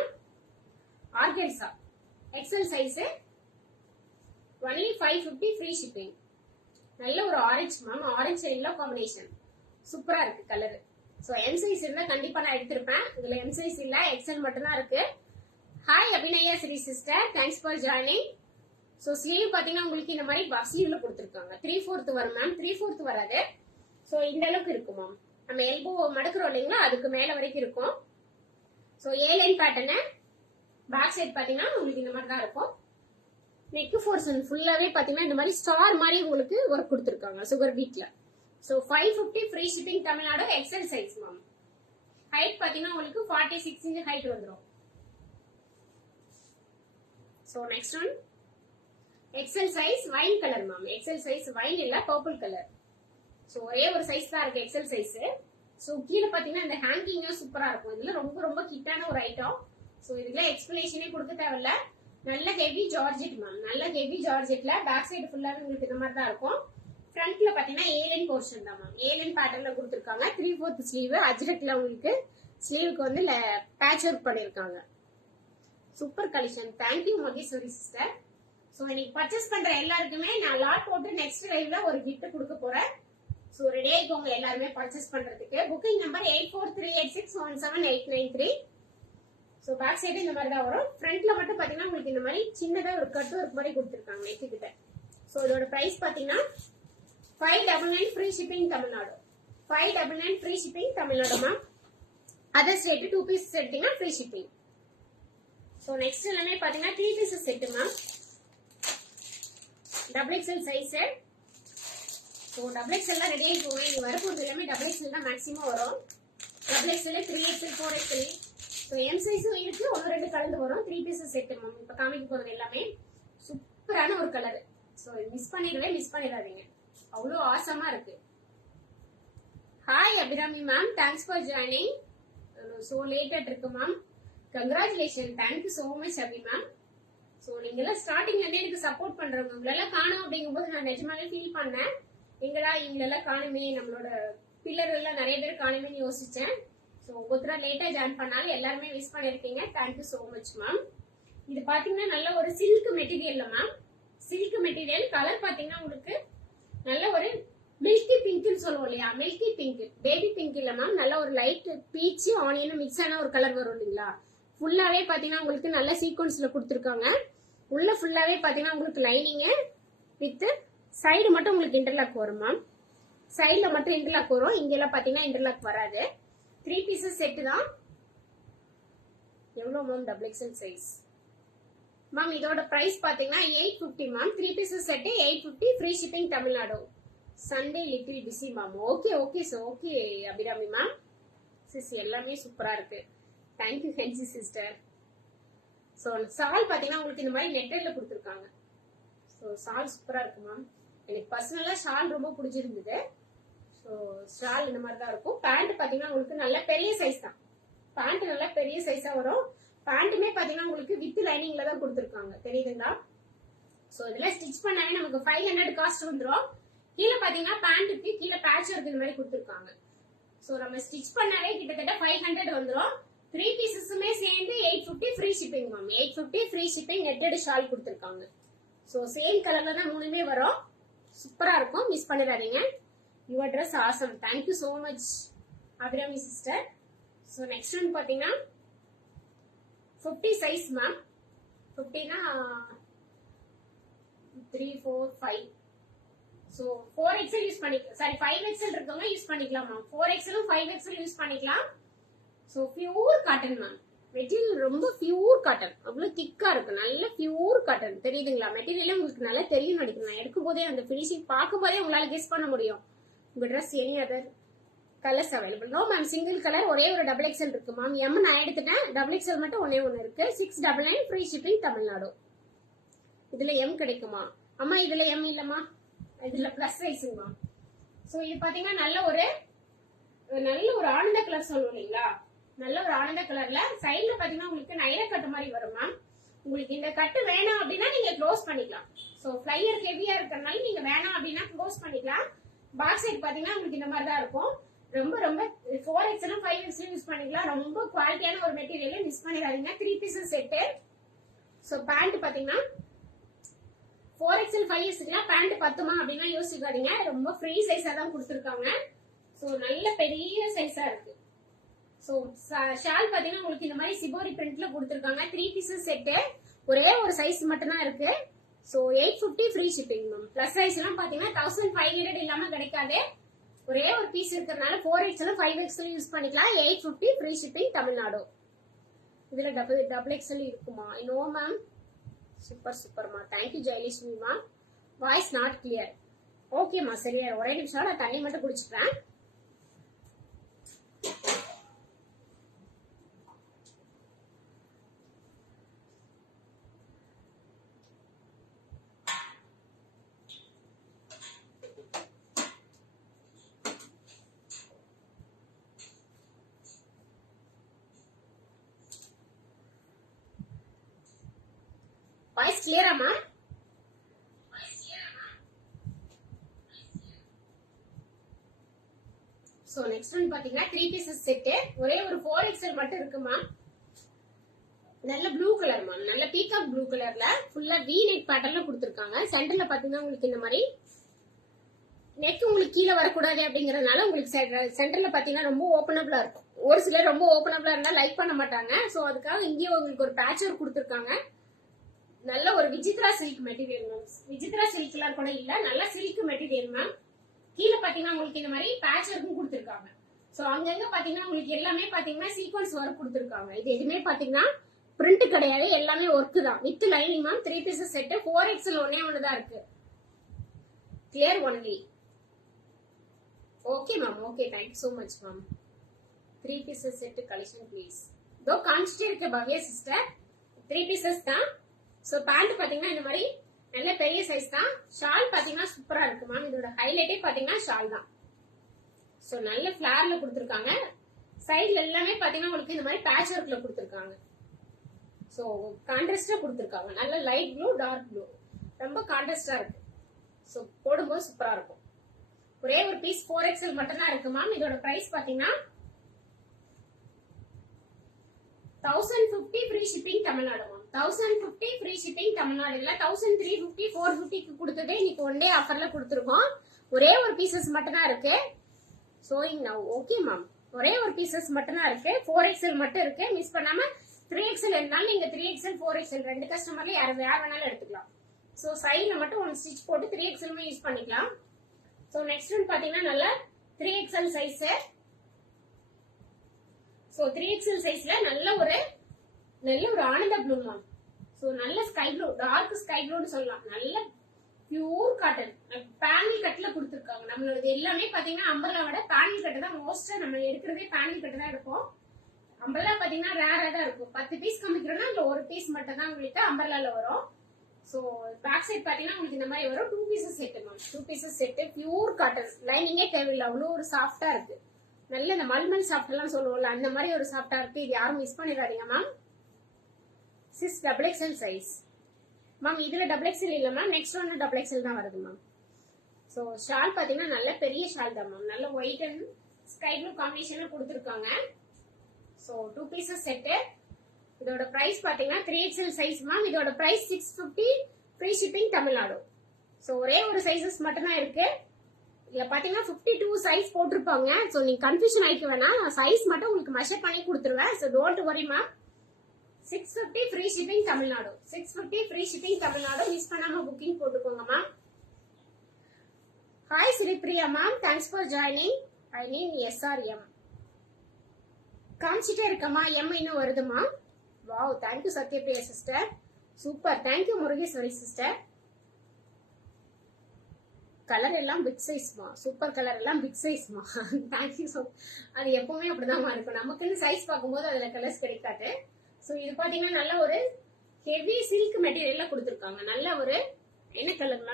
organza XL size only 550 free shipping. நல்ல ஒரு orange ma'am. Orange yellow combination சூப்பரா இருக்கு கலர். சோ எம் சைஸ் இருந்தா கண்டிப்பா நான் எடுத்திருப்பேன். இதுல எம் சைஸ் இல்ல, எக்ஸ்எல் மட்டும் தான் இருக்கு. Hi Abinaya Sri sister, thanks for joining. So sleeve பாத்தீங்கன்னா உங்களுக்கு இந்த மாதிரி பஃப் ஸ்லீவ்ல கொடுத்துருக்காங்க. 3/4 வரும் மேம். 3/4 வராது. சோ இந்த அளவுக்கு இருக்கும் மேம். நம்ம எல்போ மடக்குறோம் இல்லைங்களா, அதுக்கு மேல வரைக்கும் இருக்கும். சோ ஏ லைன் பேட்டர்னு. பேக் சைட் பாத்தீங்கன்னா உங்களுக்கு இந்த மாதிரி தான் இருக்கும். நெக் போர்ஷன் ஃபுல்லாவே பாத்தீங்கன்னா இந்த மாதிரி ஸ்டார் மாதிரி உங்களுக்கு ஒர்க் கொடுத்துருக்காங்க சுகர் பீட்ல. So 550 free shipping Tamil Nadu. XL size ma'am. Height பாத்தீங்கன்னா உங்களுக்கு 46 இன்ச் ஹைட் வந்துரும். So next one XL size wine colour ma'am. XL size wine இல்ல, பர்பிள் கலர். சோ ஒரே ஒரு சைஸ் தான் இருக்கு எக்ஸ்எல் சைஸ். சோ கீழே பாத்தீங்கன்னா இந்த ஹேங்கிங்கும் சூப்பரா இருக்கும். இதுல ரொம்ப ரொம்ப கிட்டான ஒரு ஐட்டம். சோ இதுல எக்ஸ்பிளேஷனே கொடுக்க தேவையில்ல. நல்ல ஹெவி ஜார்ஜெட் மேம். நல்ல ஹெவி ஜார்ஜெட்ல பேக் சைடு ஃபுல்லாவே உங்களுக்கு இந்த மாதிரி தான் இருக்கும். ஃப்ரண்ட்ல பாத்தீங்கன்னா ஏலைன் போர்ஷன் தான் மேம். ஏலைன் பேட்டர்ன்ல கொடுத்துருக்காங்க. 3/4 ஸ்லீவ். அஜ்ரக்ல உங்களுக்கு ஸ்லீவுக்கு வந்து பேட்ச் ஒர்க் பண்ணிருக்காங்க. Super collection. Thank you Maheswari sister. So இன்னைக்கு பர்ச்சேஸ் பண்ற எல்லாருக்குமே நான் லாட் போட்டு நெக்ஸ்ட் லைவ்ல ஒரு கிஃப்ட் கொடுக்க போறேன். சோ ரெடி ஆயிக்கோங்க எல்லாருமே பர்ச்சேஸ் பண்றதுக்கு. Booking number 8438617893. So back side இந்த மாதிரி தான் வரும். ஃப்ரண்ட்ல மட்டும் பாத்தீங்கன்னா உங்களுக்கு இந்த மாதிரி சின்னதா ஒரு கட் ஒர்க் மாதிரி கொடுத்துருக்காங்க நெக் கிட்ட. சோ இதோட பிரைஸ் பாத்தீங்கன்னா 599 free shipping Tamil Nadu. 599 free shipping Tamil Nadu ma'am. Other state 2 piece எடுத்தீங்கன்னா ஃப்ரீ ஷிப்பிங். சோ நெக்ஸ்ட் எல்லாமே பாத்தீங்கன்னா 3 pieces set ma'am. Double XL size. So double XL தான் ரெடி ஆயிக்கோங்க. இங்க வரப்போறது எல்லாமே டபுள் எக்ஸ்எல் தான் மேக்ஸிமம் வரும். Double XL 3XL 4XL so M சைஸும் இருக்கு, ஒன்று ரெண்டு கலந்து வரும். 3 பீசஸ் செட் மேம். இப்போ காமிக்க போறது எல்லாமே சூப்பரான ஒரு கலர். ஸோ மிஸ் பண்ணிடாதீங்க, அவ்வளோ ஆசமா இருக்கு. Hi Abirami ma'am, thanks for joining. So லேட்டட் இருக்கு ma'am. Congratulation, thank you so much Abi ma'am. So நீங்களாம் ஸ்டார்டிங்ல இருந்தே எனக்கு சப்போர்ட் பண்றவங்க. உங்களெல்லாம் காணும் அப்படிங்கும்போது நான் நிஜமாவே ஃபீல் பண்ணேன். இவங்களெல்லாம் காணுமே, நம்மளோட பில்லர் எல்லாம் நிறைய பேர் காணுமேன்னு யோசிச்சேன். ஸோ ஒருத்தரா லேட்டா ஜாயின் பண்ணாலும் எல்லாருமே மிஸ் பண்ணிருக்கீங்க. Thank you so much ma'am. இது பாத்தீங்கன்னா நல்ல ஒரு சில்க் மெட்டீரியல்ல மேம். சில்க் மெட்டீரியல் கலர் பாத்தீங்கன்னா உங்களுக்கு நல்ல ஒரு மில்கி பிங்க்னு சொல்லுவோம் இல்லையா, மில்கி பிங்க், பேபி பிங்க் இல்ல மேம். நல்ல ஒரு லைட் பீச் ஆனியன் மிக்ஸ் ஆன ஒரு கலர் வரும் இல்லைங்களா. ஃபுல்லாவே பாத்தீங்கன்னா உங்களுக்கு நல்ல சீக்வன்ஸ்ல கொடுத்துருக்காங்க. உள்ள ஃபுல்லாவே பாத்தீங்கன்னா உங்களுக்கு லைனிங் வித் சைடு மட்டும் உங்களுக்கு இன்டர்லாக் வரும் மேம். சைடுல மட்டும் இன்டர்லாக் வரும், இங்க எல்லாம் பாத்தீங்கன்னா இன்டர்லாக் வராது. 3 பீசஸ் செட் தான். எவ்வளவு ma'am? Double XL size ma'am. இதோட பிரைஸ் பாத்தீங்கன்னா 850 ma'am. 3 pieces set 850, free shipping Tamil Nadu. Sunday little busy ma'am. Okay sir, okay Abirami ma'am. Sis எல்லாமே சூப்பரா இருக்கு. Thank you hence sister. ஸோ சால் பாத்தீங்கன்னா உங்களுக்கு இந்த மாதிரி நெட்டர்ல கொடுத்துருக்காங்க. ஸோ சால் சூப்பரா இருக்கு மேம். எனக்கு பர்சனலா ஷால் ரொம்ப பிடிச்சிருந்தது. ஸோ ஷால் இந்த மாதிரி தான் இருக்கும். பேண்ட் பாத்தீங்கன்னா உங்களுக்கு நல்ல பெரிய சைஸ் தான். பேண்ட் நல்லா பெரிய சைஸா வரும். பேண்ட்டுமே பாத்தீங்கன்னா உங்களுக்கு வித் லைனிங்ல தான் கொடுத்துருக்காங்க, தெரியுதுங்களா. ஸோ இதெல்லாம் ஸ்டிச் பண்ணாலே நமக்கு 500 காஸ்ட் வந்துடும். கீழே பாத்தீங்கன்னா பேண்ட்டுக்கு கீழே பேட்ச் ஒர்க் இந்த மாதிரி கொடுத்துருக்காங்க. ஸோ நம்ம ஸ்டிச் பண்ணாலே கிட்டத்தட்ட 500 வந்துடும். 3 பீசஸுமே சேர்ந்து 850 free shipping ma'am. 850 free shipping, netted shawl கொடுத்துருக்காங்க. ஸோ சேம் கலர்ல தான் மூணுமே வரும். சூப்பரா இருக்கும், மிஸ் பண்ணிடாதீங்க. Your dress awesome. Thank you so much Abirami sister. So next one பாத்தீங்கன்னா 50 சைஸ் மேம். 50னா 3, 4, 5. ஸோ 4XL யூஸ் பண்ணிக்கலாம். சாரி 5XL இருக்கவங்க யூஸ் பண்ணிக்கலாம் மேம். 4XL 5XL யூஸ் பண்ணிக்கலாம். So pure cotton ma'am. Material ரொம்ப பியூர் காட்டன், அவ்வளவு திக்கா இருக்கு. நல்ல பியூர் காட்டன், தெரியுதுங்களா. மெட்டீரியல் உங்களுக்கு நல்லா தெரியும் நினைக்கிறேன். நான் எடுக்கும் போதே அந்த பினிஷிங் பார்க்கும் போதே உங்களால கெஸ் பண்ண முடியும். உங்க dress any other colours available? No ma'am, single colour ஒரே ஒரு டபுள் எக்ஸ்எல் இருக்கு மேம். எம் நான் எடுத்துட்டேன். டபுள் எக்ஸ்எல் மட்டும் ஒன்னே ஒன்னு இருக்கு. 699 ஃப்ரீ ஷிப்பிங் தமிழ்நாடு. இதுல எம் கிடைக்குமா அம்மா? இதுல எம் இல்லம்மா, இதுல பிளஸ் சைஸுங்கம்மா. ஸோ இது பாத்தீங்கன்னா நல்ல ஒரு ஆனந்த கலர் சொல்லுவோம் இல்லைங்களா. நல்ல ஒரு ஆனந்த கலர்ல சைட்ல பாத்தீங்கன்னா உங்களுக்கு நைரா கட்டு மாதிரி வரும் மேம். உங்களுக்கு இந்த கட்டு வேணாம் அப்படின்னா நீங்க க்ளோஸ் பண்ணிக்கலாம். ஸோ ஃபிளையர் ஹெவியா இருக்கிறதுனால நீங்க வேணாம் அப்படின்னா க்ளோஸ் பண்ணிக்கலாம். பாக்ஸ் சைட் பாத்தீங்கன்னா உங்களுக்கு இந்த மாதிரி தான் இருக்கும். ரொம்ப 4XL 5XL யூஸ் பண்ணிக்கலாம். ரொம்ப குவாலிட்டியான ஒரு மெட்டீரியல், மிஸ் பண்ணிடாதீங்க. 3 பீசஸ் செட். ஸோ பேண்ட் பாத்தீங்கன்னா 4XL 5XL பேண்ட் பத்துமா அப்படின்னா யோசிக்காதீங்க. ரொம்ப ஃப்ரீ சைஸா தான் கொடுத்துருக்காங்க. ஸோ நல்ல பெரிய சைஸா இருக்கு. ஸோ ஷால் பாத்தீங்கன்னா உங்களுக்கு இந்த மாதிரி சிபோரி பிரிண்ட்ல கொடுத்துருக்காங்க. 3 பீசஸ் செட். ஒரே ஒரு சைஸ் மட்டும் தான் இருக்கு. So 850 free shipping ma'am. Plus size எல்லாம் பாத்தீங்கன்னா 1500 இல்லாம கிடைக்காது. ஒரே ஒரு பீஸ் இருக்கிறதுனால 4XL 5XL யூஸ் பண்ணிக்கலாம். 850 ஃப்ரீ ஷிப்பிங் தமிழ்நாடு. இதுல டபுள் எக்ஸ்எல் இருக்குமா? No ma'am. சூப்பர்மா. Thank you Jayalakshmi ma'am. Voice not clear. ஓகேம்மா, சரியா. ஒரே நிமிஷம் நான் தண்ணி மட்டும் குடிச்சுக்கிறேன். வாய்ஸ் கிளியராமா? சோ நெக்ஸ்ட் ஒன் பாத்தீங்கன்னா 3 பீசஸ் செட். ஒரே ஒரு 4XL மட்டும் இருக்குமா. நல்ல ப்ளூ கலர் மேம். நல்ல பீகாக் ப்ளூ கலர்ல ஃபுல்லா வி நெக் பேட்டர்ன்ல கொடுத்துருக்காங்க. சென்டர்ல பாத்தீங்கன்னா உங்களுக்கு இந்த மாதிரி நெக் உங்களுக்கு கீழே வரக்கூடாது அப்படிங்கறதுனால உங்களுக்கு சென்டர்ல பாத்தீங்கன்னா ரொம்ப ஓப்பனபிளா இருக்கும். ஒரு சிலர் ரொம்ப ஓப்பனபிளா இருந்தா லைக் பண்ண மாட்டாங்க. சோ அதுக்காக இங்கேயே உங்களுக்கு ஒரு பேட்ச் ஒர்க் கொடுத்துருக்காங்க. நல்ல ஒரு Vichitra silk material ma'am. Vichitra சில்க்லாம் கூட இல்ல, நல்ல சில்க் மெட்டீரியல் மேம். கீழே பாத்தீங்கன்னா உங்களுக்கு இந்த மாதிரி பேட்ச் ஒர்க்கும் கொடுத்துருக்காங்க. சோ அங்கங்க பாத்தீங்கன்னா உங்களுக்கு எல்லாமே பாத்தீங்கன்னா சீக்வன்ஸ் ஒர்க் கொடுத்துருக்காங்க. இது எதுவுமே பாத்தீங்கன்னா பிரிண்ட் கிடையாது, எல்லாமே ஒர்க் தான் with lining ma'am. 3 pieces set. 4XL ஒன்னு தான் இருக்கு. Clear only. Okay ma'am. Okay, thank you so much ma'am. 3 pieces set collection please. இதோ காமிச்சிட்டே இருக்க பவ்யா சிஸ்டர் 3 பீசஸ் தான். சோ பேண்ட் பாத்தீங்கன்னா இந்த மாதிரி நல்ல பெரிய சைஸ் தான். ஷால் பாத்தீங்கன்னா சூப்பரா இருக்கு மேம். இதோட ஹைலைட்டே பாத்தீங்கன்னா ஷால் தான். சோ நல்ல ஃபிளார்ல கொடுத்திருக்காங்க. சைடுல எல்லாமே பாத்தீங்கன்னா உங்களுக்கு இந்த மாதிரி பேட்ச் ஒர்க்ல கொடுத்திருக்காங்க. சோ கான்ட்ராஸ்டா கொடுத்திருக்காங்க. நல்ல லைட் ப்ளூ டார்க் ப்ளூ ரொம்ப கான்ட்ராஸ்டா இருக்கு. சோ போடும்போது சூப்பரா இருக்கும். ஒரே ஒரு பீஸ் 4XL மட்டும் தான் இருக்கு மேம். இதோட பிரைஸ் பாத்தீங்கன்னா 1050 free shipping Tamil Nadu ma'am. 1050 free shipping Tamil Nadu இல்ல 1350 450க்கு கொடுத்ததே இன்னைக்கு ஒன் டே ஆஃபர்ல கொடுத்துருக்கோம். ஒரே ஒரு பீசஸ் மட்டும் தான் இருக்கு. ஷோயிங் நவ ஓகே மேம். ஒரே ஒரு பீசஸ் மட்டும் தான் இருக்கு. 4XL மட்டும் இருக்கு. மிஸ் பண்ணாம 3XL இருந்தாலும் நீங்க 3XL 4XL ரெண்டு கஸ்டமர்ல யார் வேணாலும் எடுத்துக்கலாம். சோ சைடுல மட்டும் ஒன் ஸ்டிச் போட்டு 3XL யூஸ் பண்ணிக்கலாம். சோ நெக்ஸ்ட் ஒன் பாத்தீங்கன்னா நல்ல 3XL சைஸ். சோ 3XL சைஸ்ல நல்ல ஒரு ஆனந்த ப்ளூ மேம். சோ நல்ல ஸ்கை ப்ளூ டார்க் ஸ்கை ப்ளூன்னு சொல்லலாம். நல்ல பியூர் காட்டன் பேனல் கட்ல கொடுத்துருக்காங்க. நம்மளோட எல்லாமே பாத்தீங்கன்னா அம்பர்லாவோட பேனல் கட்டு தான் மோஸ்டா நம்ம எடுக்கிறதே பேனல் கட்டு தான் எடுப்போம். அம்பர்லா பாத்தீங்கன்னா ரேரா தான் இருக்கும். 10 பீஸ் காமிக்கிறோம்னா அதுல ஒரு பீஸ் மட்டும் தான் உங்களுக்கு அம்பர்லால வரும். சோ பேக் சைட் பாத்தீங்கன்னா உங்களுக்கு இந்த மாதிரி வரும். 2 pieces set ma'am. 2 pieces set pure cotton. லைனிங்கே தேவையில்லை. அவ்வளவு ஒரு சாஃப்டா இருக்கு. நல்ல இந்த மல்மல் சாஃப்ட் எல்லாம் சொல்லுவோம்ல அந்த மாதிரி ஒரு சாஃப்டா இருக்கு. இது யாரும் மிஸ் பண்ணிடாதீங்க ma'am. Sis XXL size ma'am. இதுல XXL இல்ல மேம். நெக்ஸ்ட் ஒன் XXL தான் வருது மேம். சோ ஷால் பாத்தீங்கன்னா நல்ல பெரிய ஷால் தான் மேம். நல்ல ஒயிட் அண்ட் ஸ்கை ப்ளூ காம்பினேஷன்ல கொடுத்துருக்காங்க. So 2 pieces set. இதோட பிரைஸ் பாத்தீங்கன்னா 3XL சைஸ் மேம். இதோட price 650 free shipping Tamil Nadu. So ஒரே ஒரு சைசஸ் மட்டும் தான் இருக்கு. இதுல பாத்தீங்கன்னா 52 சைஸ் போட்டிருப்பாங்க. சோ நீங்க கன்ஃபியூஷன் ஆயிக்க வேணாம். நான் சைஸ் மட்டும் உங்களுக்கு மெஷர் பண்ணி கொடுத்துருவேன். So don't worry ma'am. 650 free shipping Tamil Nadu. 650 free shipping Tamil Nadu. Miss பண்ணாம புக்கிங் போட்டுக்கோங்க ma'am. Hi Sripriya ma'am. Thanks for joining. I mean SRM காமிச்சிட்டே இருக்கமா. எம் இன்னும் வருதுமா. Wow thank you Sathyapriya sister. Super. Thank you Murugeswari sister. Colour எல்லாம் பிக் சைஸ்மா. சூப்பர் கலர் எல்லாம் பிக் சைஸ்மா. Thank you so. அது எப்பவுமே அப்படிதான் இருக்கும். நமக்குன்னு சைஸ் பார்க்கும்போது அதுல கலர்ஸ் கிடைக்காது. சோ இது பாத்தீங்கன்னா நல்ல ஒரு ஹெவி சில்க் மெட்டீரியல்ல கொடுத்துருக்காங்க. நல்ல ஒரு என்ன கலர்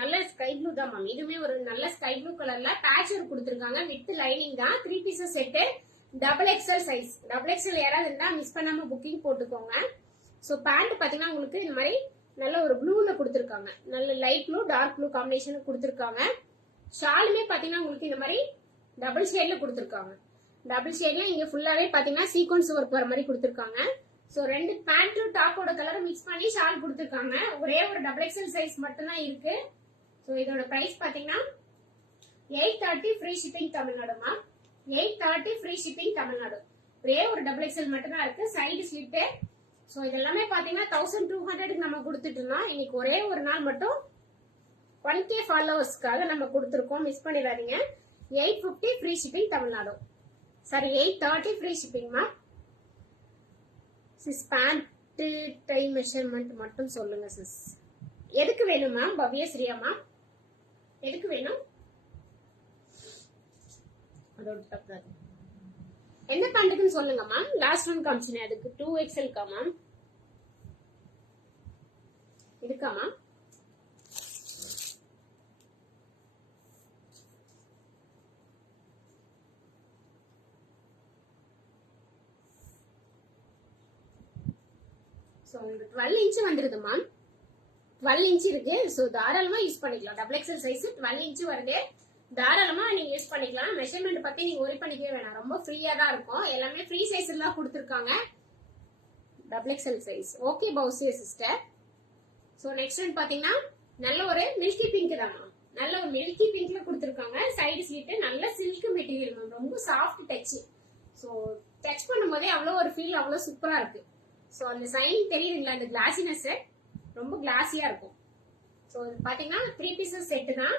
நல்ல ஸ்கை ப்ளூ தான் மேம். இதுவுமே ஒரு நல்ல ஸ்கை ப்ளூ கலர்ல பேட்ச் ஒர்க் கொடுத்துருக்காங்க. வித் லைனிங் தான். 3 pieces set. XXL size. XXL யாராவது இருந்தா மிஸ் பண்ணாம புக்கிங் போட்டுக்கோங்க. சோ பேண்ட் பாத்தீங்கன்னா உங்களுக்கு இந்த மாதிரி நல்ல ஒரு ப்ளூல கொடுத்துருக்காங்க. நல்ல light blue dark blue combination கொடுத்துருக்காங்க. ஷாலுமே பாத்தீங்கன்னா உங்களுக்கு இந்த மாதிரி டபுள் ஷேட்ல கொடுத்துருக்காங்க. டபுள் ஷேட்ல இங்க ஃபுல்லாவே பாத்தீங்கன்னா சீக்வன்ஸ் ஒர்க் வர மாதிரி கொடுத்துருக்காங்க. சோ ரெண்டு பேண்ட் டாப்போட கலர் மிக்ஸ் பண்ணி ஷால் கொடுத்துருக்காங்க. ஒரே ஒரு XXL சைஸ் மட்டும் தான் இருக்கு. சோ இதோட பிரைஸ் பாத்தீங்கன்னா 830 ஃப்ரீ ஷிப்பிங் தமிழ்நாடுமா. 830 ஃப்ரீ ஷிப்பிங் தமிழ்நாடு. ஒரே ஒரு XXL மட்டும் தான் இருக்கு. Side slip. சோ இதெல்லாமே பாத்தீங்கன்னா 1200க்கு நம்ம கொடுத்துட்டு இருந்தோம். இன்னைக்கு ஒரே ஒரு நாள் மட்டும் 1K ஃபாலோவர்ஸ்க்காக நம்ம கொடுத்துருக்கோம். மிஸ் பண்ணிடாதீங்க. 850 free shipping Tamil Nadu. Sorry 830 free ஷிப்பிங்மா. சிஸ் பேண்ட் டை மெஷர்மெண்ட் மட்டும் சொல்லுங்க சிஸ். எதுக்கு வேணும் மேம்? பவ்யஸ்ரீயா மேம் எதுக்கு வேணும்? அதோட தப்பு என்ன பேண்ட்டுக்குன்னு சொல்லுங்க மேம். லாஸ்ட் ஒன் காமிச்சினேன் அதுக்கு 2XLக்கா மேம்? இதுக்கா மேம்? சோ 12 இன்ச் வந்துருது மேம். 12 இன்ச் இருக்கு. சோ தாராளமா யூஸ் பண்ணிக்கலாம். XXL சைஸ் 12 இன்ச் வருது. தாராளமா நீங்க யூஸ் பண்ணிக்கலாம். மெஷர்மெண்ட் பத்தி நீங்க ஒரி பண்ணிக்கவே வேணாம். ரொம்ப ஃப்ரீயா தான் இருக்கும். எல்லாமே ஃப்ரீ சைஸ்ல தான் கொடுத்துருக்காங்க. XXL size. Okay Fouzia sister. So next one பாத்தீங்கன்னா நல்ல ஒரு மில்கி பிங்க் தான் மேம். நல்ல ஒரு மில்கி பிங்க்ல கொடுத்துருக்காங்க. சைடு ஸ்லிட் நல்ல சில்க் மெட்டீரியல் மேம். ரொம்ப சாஃப்ட் டச். சோ டச் பண்ணும்போதே அவ்வளவு ஒரு ஃபீல் அவ்வளவு சூப்பரா இருக்கு. சோ அந்த சைன் தெரியுதுங்களா? அந்த கிளாசினஸ் ரொம்ப கிளாஸியா இருக்கும். சோ இது பாத்தீங்கன்னா 3 பீசஸ் செட் தான்.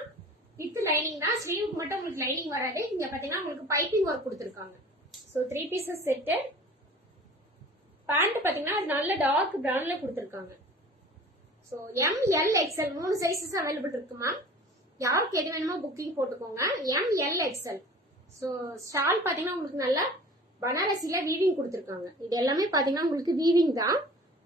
வித் லைனிங் தான். ஸ்லீவுக்கு மட்டும் உங்களுக்கு லைனிங் வராது. இங்க பாத்தீங்கன்னா உங்களுக்கு பைப்பிங் ஒர்க் கொடுத்துருக்காங்க. So 3 pieces set. பேண்ட் பாத்தீங்கன்னா நல்ல டார்க் பிரவுன்ல கொடுத்துருக்காங்க. சோ MLXL 3 சைஸஸ் அவைலபிள் இருக்குமா. யாருக்கு எது வேணுமோ புக்கிங் போட்டுக்கோங்க. MLXL. சோ ஷால் பாத்தீங்கன்னா உங்களுக்கு நல்லா பனாரசில வீவிங் கொடுத்துருக்காங்க. இது எல்லாமே பாத்தீங்கன்னா உங்களுக்கு வீவிங் தான்.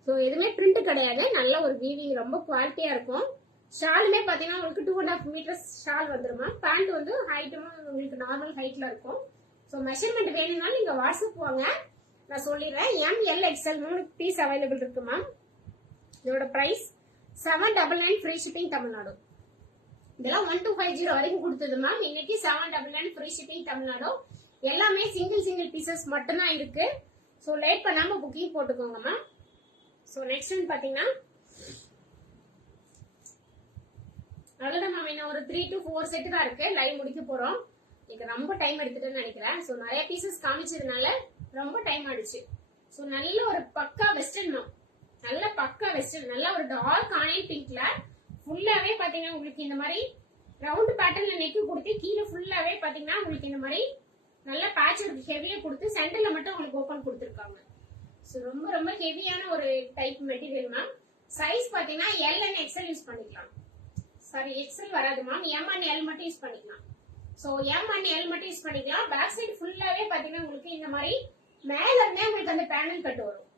ஸோ எதுவுமே பிரிண்ட் கிடையாது. நல்ல ஒரு வீவிங், ரொம்ப குவாலிட்டியா இருக்கும். ஷாலுமே பாத்தீங்கன்னா உங்களுக்கு 2.5 மீட்டர்ஸ் ஷால் வந்துருமா. பேண்ட் வந்து ஹைட்டுமா உங்களுக்கு நார்மல் ஹைட்ல இருக்கும். ஸோ மெஷர்மெண்ட் வேணும்னாலும் நீங்க வாட்ஸ்அப் வாங்க, நான் சொல்லிடுறேன். MLXL 3 பீஸ் அவைலபிள் இருக்கு மேம். இதோட பிரைஸ் 799 ஃப்ரீ ஷிப்பிங் தமிழ்நாடு. இதெல்லாம் 1250 வரைக்கும் கொடுத்தது மேம். இன்னைக்கு 799 ஃப்ரீ ஷிப்பிங் தமிழ்நாடு. எல்லாமே சிங்கிள் பீசஸ் மட்டும்தான் இருக்கு. ஸோ லேட் பண்ணாம புக்கிங் போட்டுக்கோங்க மேம். ஸோ நெக்ஸ்ட் வந்து பாத்தீங்கன்னா அவ்வளவுதான் மேம். இன்னும் ஒரு 3 to 4 செட் தான் இருக்கு. லைவ் முடிக்க போறோம். எனக்கு ரொம்ப டைம் எடுத்துட்டேன்னு நினைக்கிறேன். ஸோ நிறைய பீசஸ் காமிச்சதுனால ரொம்ப டைம் ஆயிடுச்சு. ஸோ நல்ல ஒரு பக்கா வெஸ்டர்ன் மேம், நல்ல பக்கா வெஸ்டர்ன், நல்ல ஒரு டார்க் ஆனியன் பிங்க்ல ஃபுல்லாவே பாத்தீங்கன்னா உங்களுக்கு இந்த மாதிரி ரவுண்ட் பேட்டர்ன்ல நெக்கு கொடுத்து கீழே ஃபுல்லாவே பாத்தீங்கன்னா உங்களுக்கு இந்த மாதிரி நல்ல பேட்ச் ஒர்க் ஹெவியா கொடுத்து சென்டர்ல மட்டும் உங்களுக்கு ஓபன் கொடுத்துருக்காங்க. ஸோ ரொம்ப ரொம்ப ஹெவியான ஒரு டைப் மெட்டீரியல் மேம். சைஸ் பாத்தீங்கன்னா L and XL யூஸ் பண்ணிக்கலாம். சாரி XL வராது மேம், M and L மட்டும் யூஸ் பண்ணிக்கலாம். ஸோ M and L மட்டும் யூஸ் பண்ணிக்கலாம். பேக் சைடு ஃபுல்லாவே பாத்தீங்கன்னா உங்களுக்கு இந்த மாதிரி மேல இருந்தே உங்களுக்கு அந்த பேனல் கட் வரும்.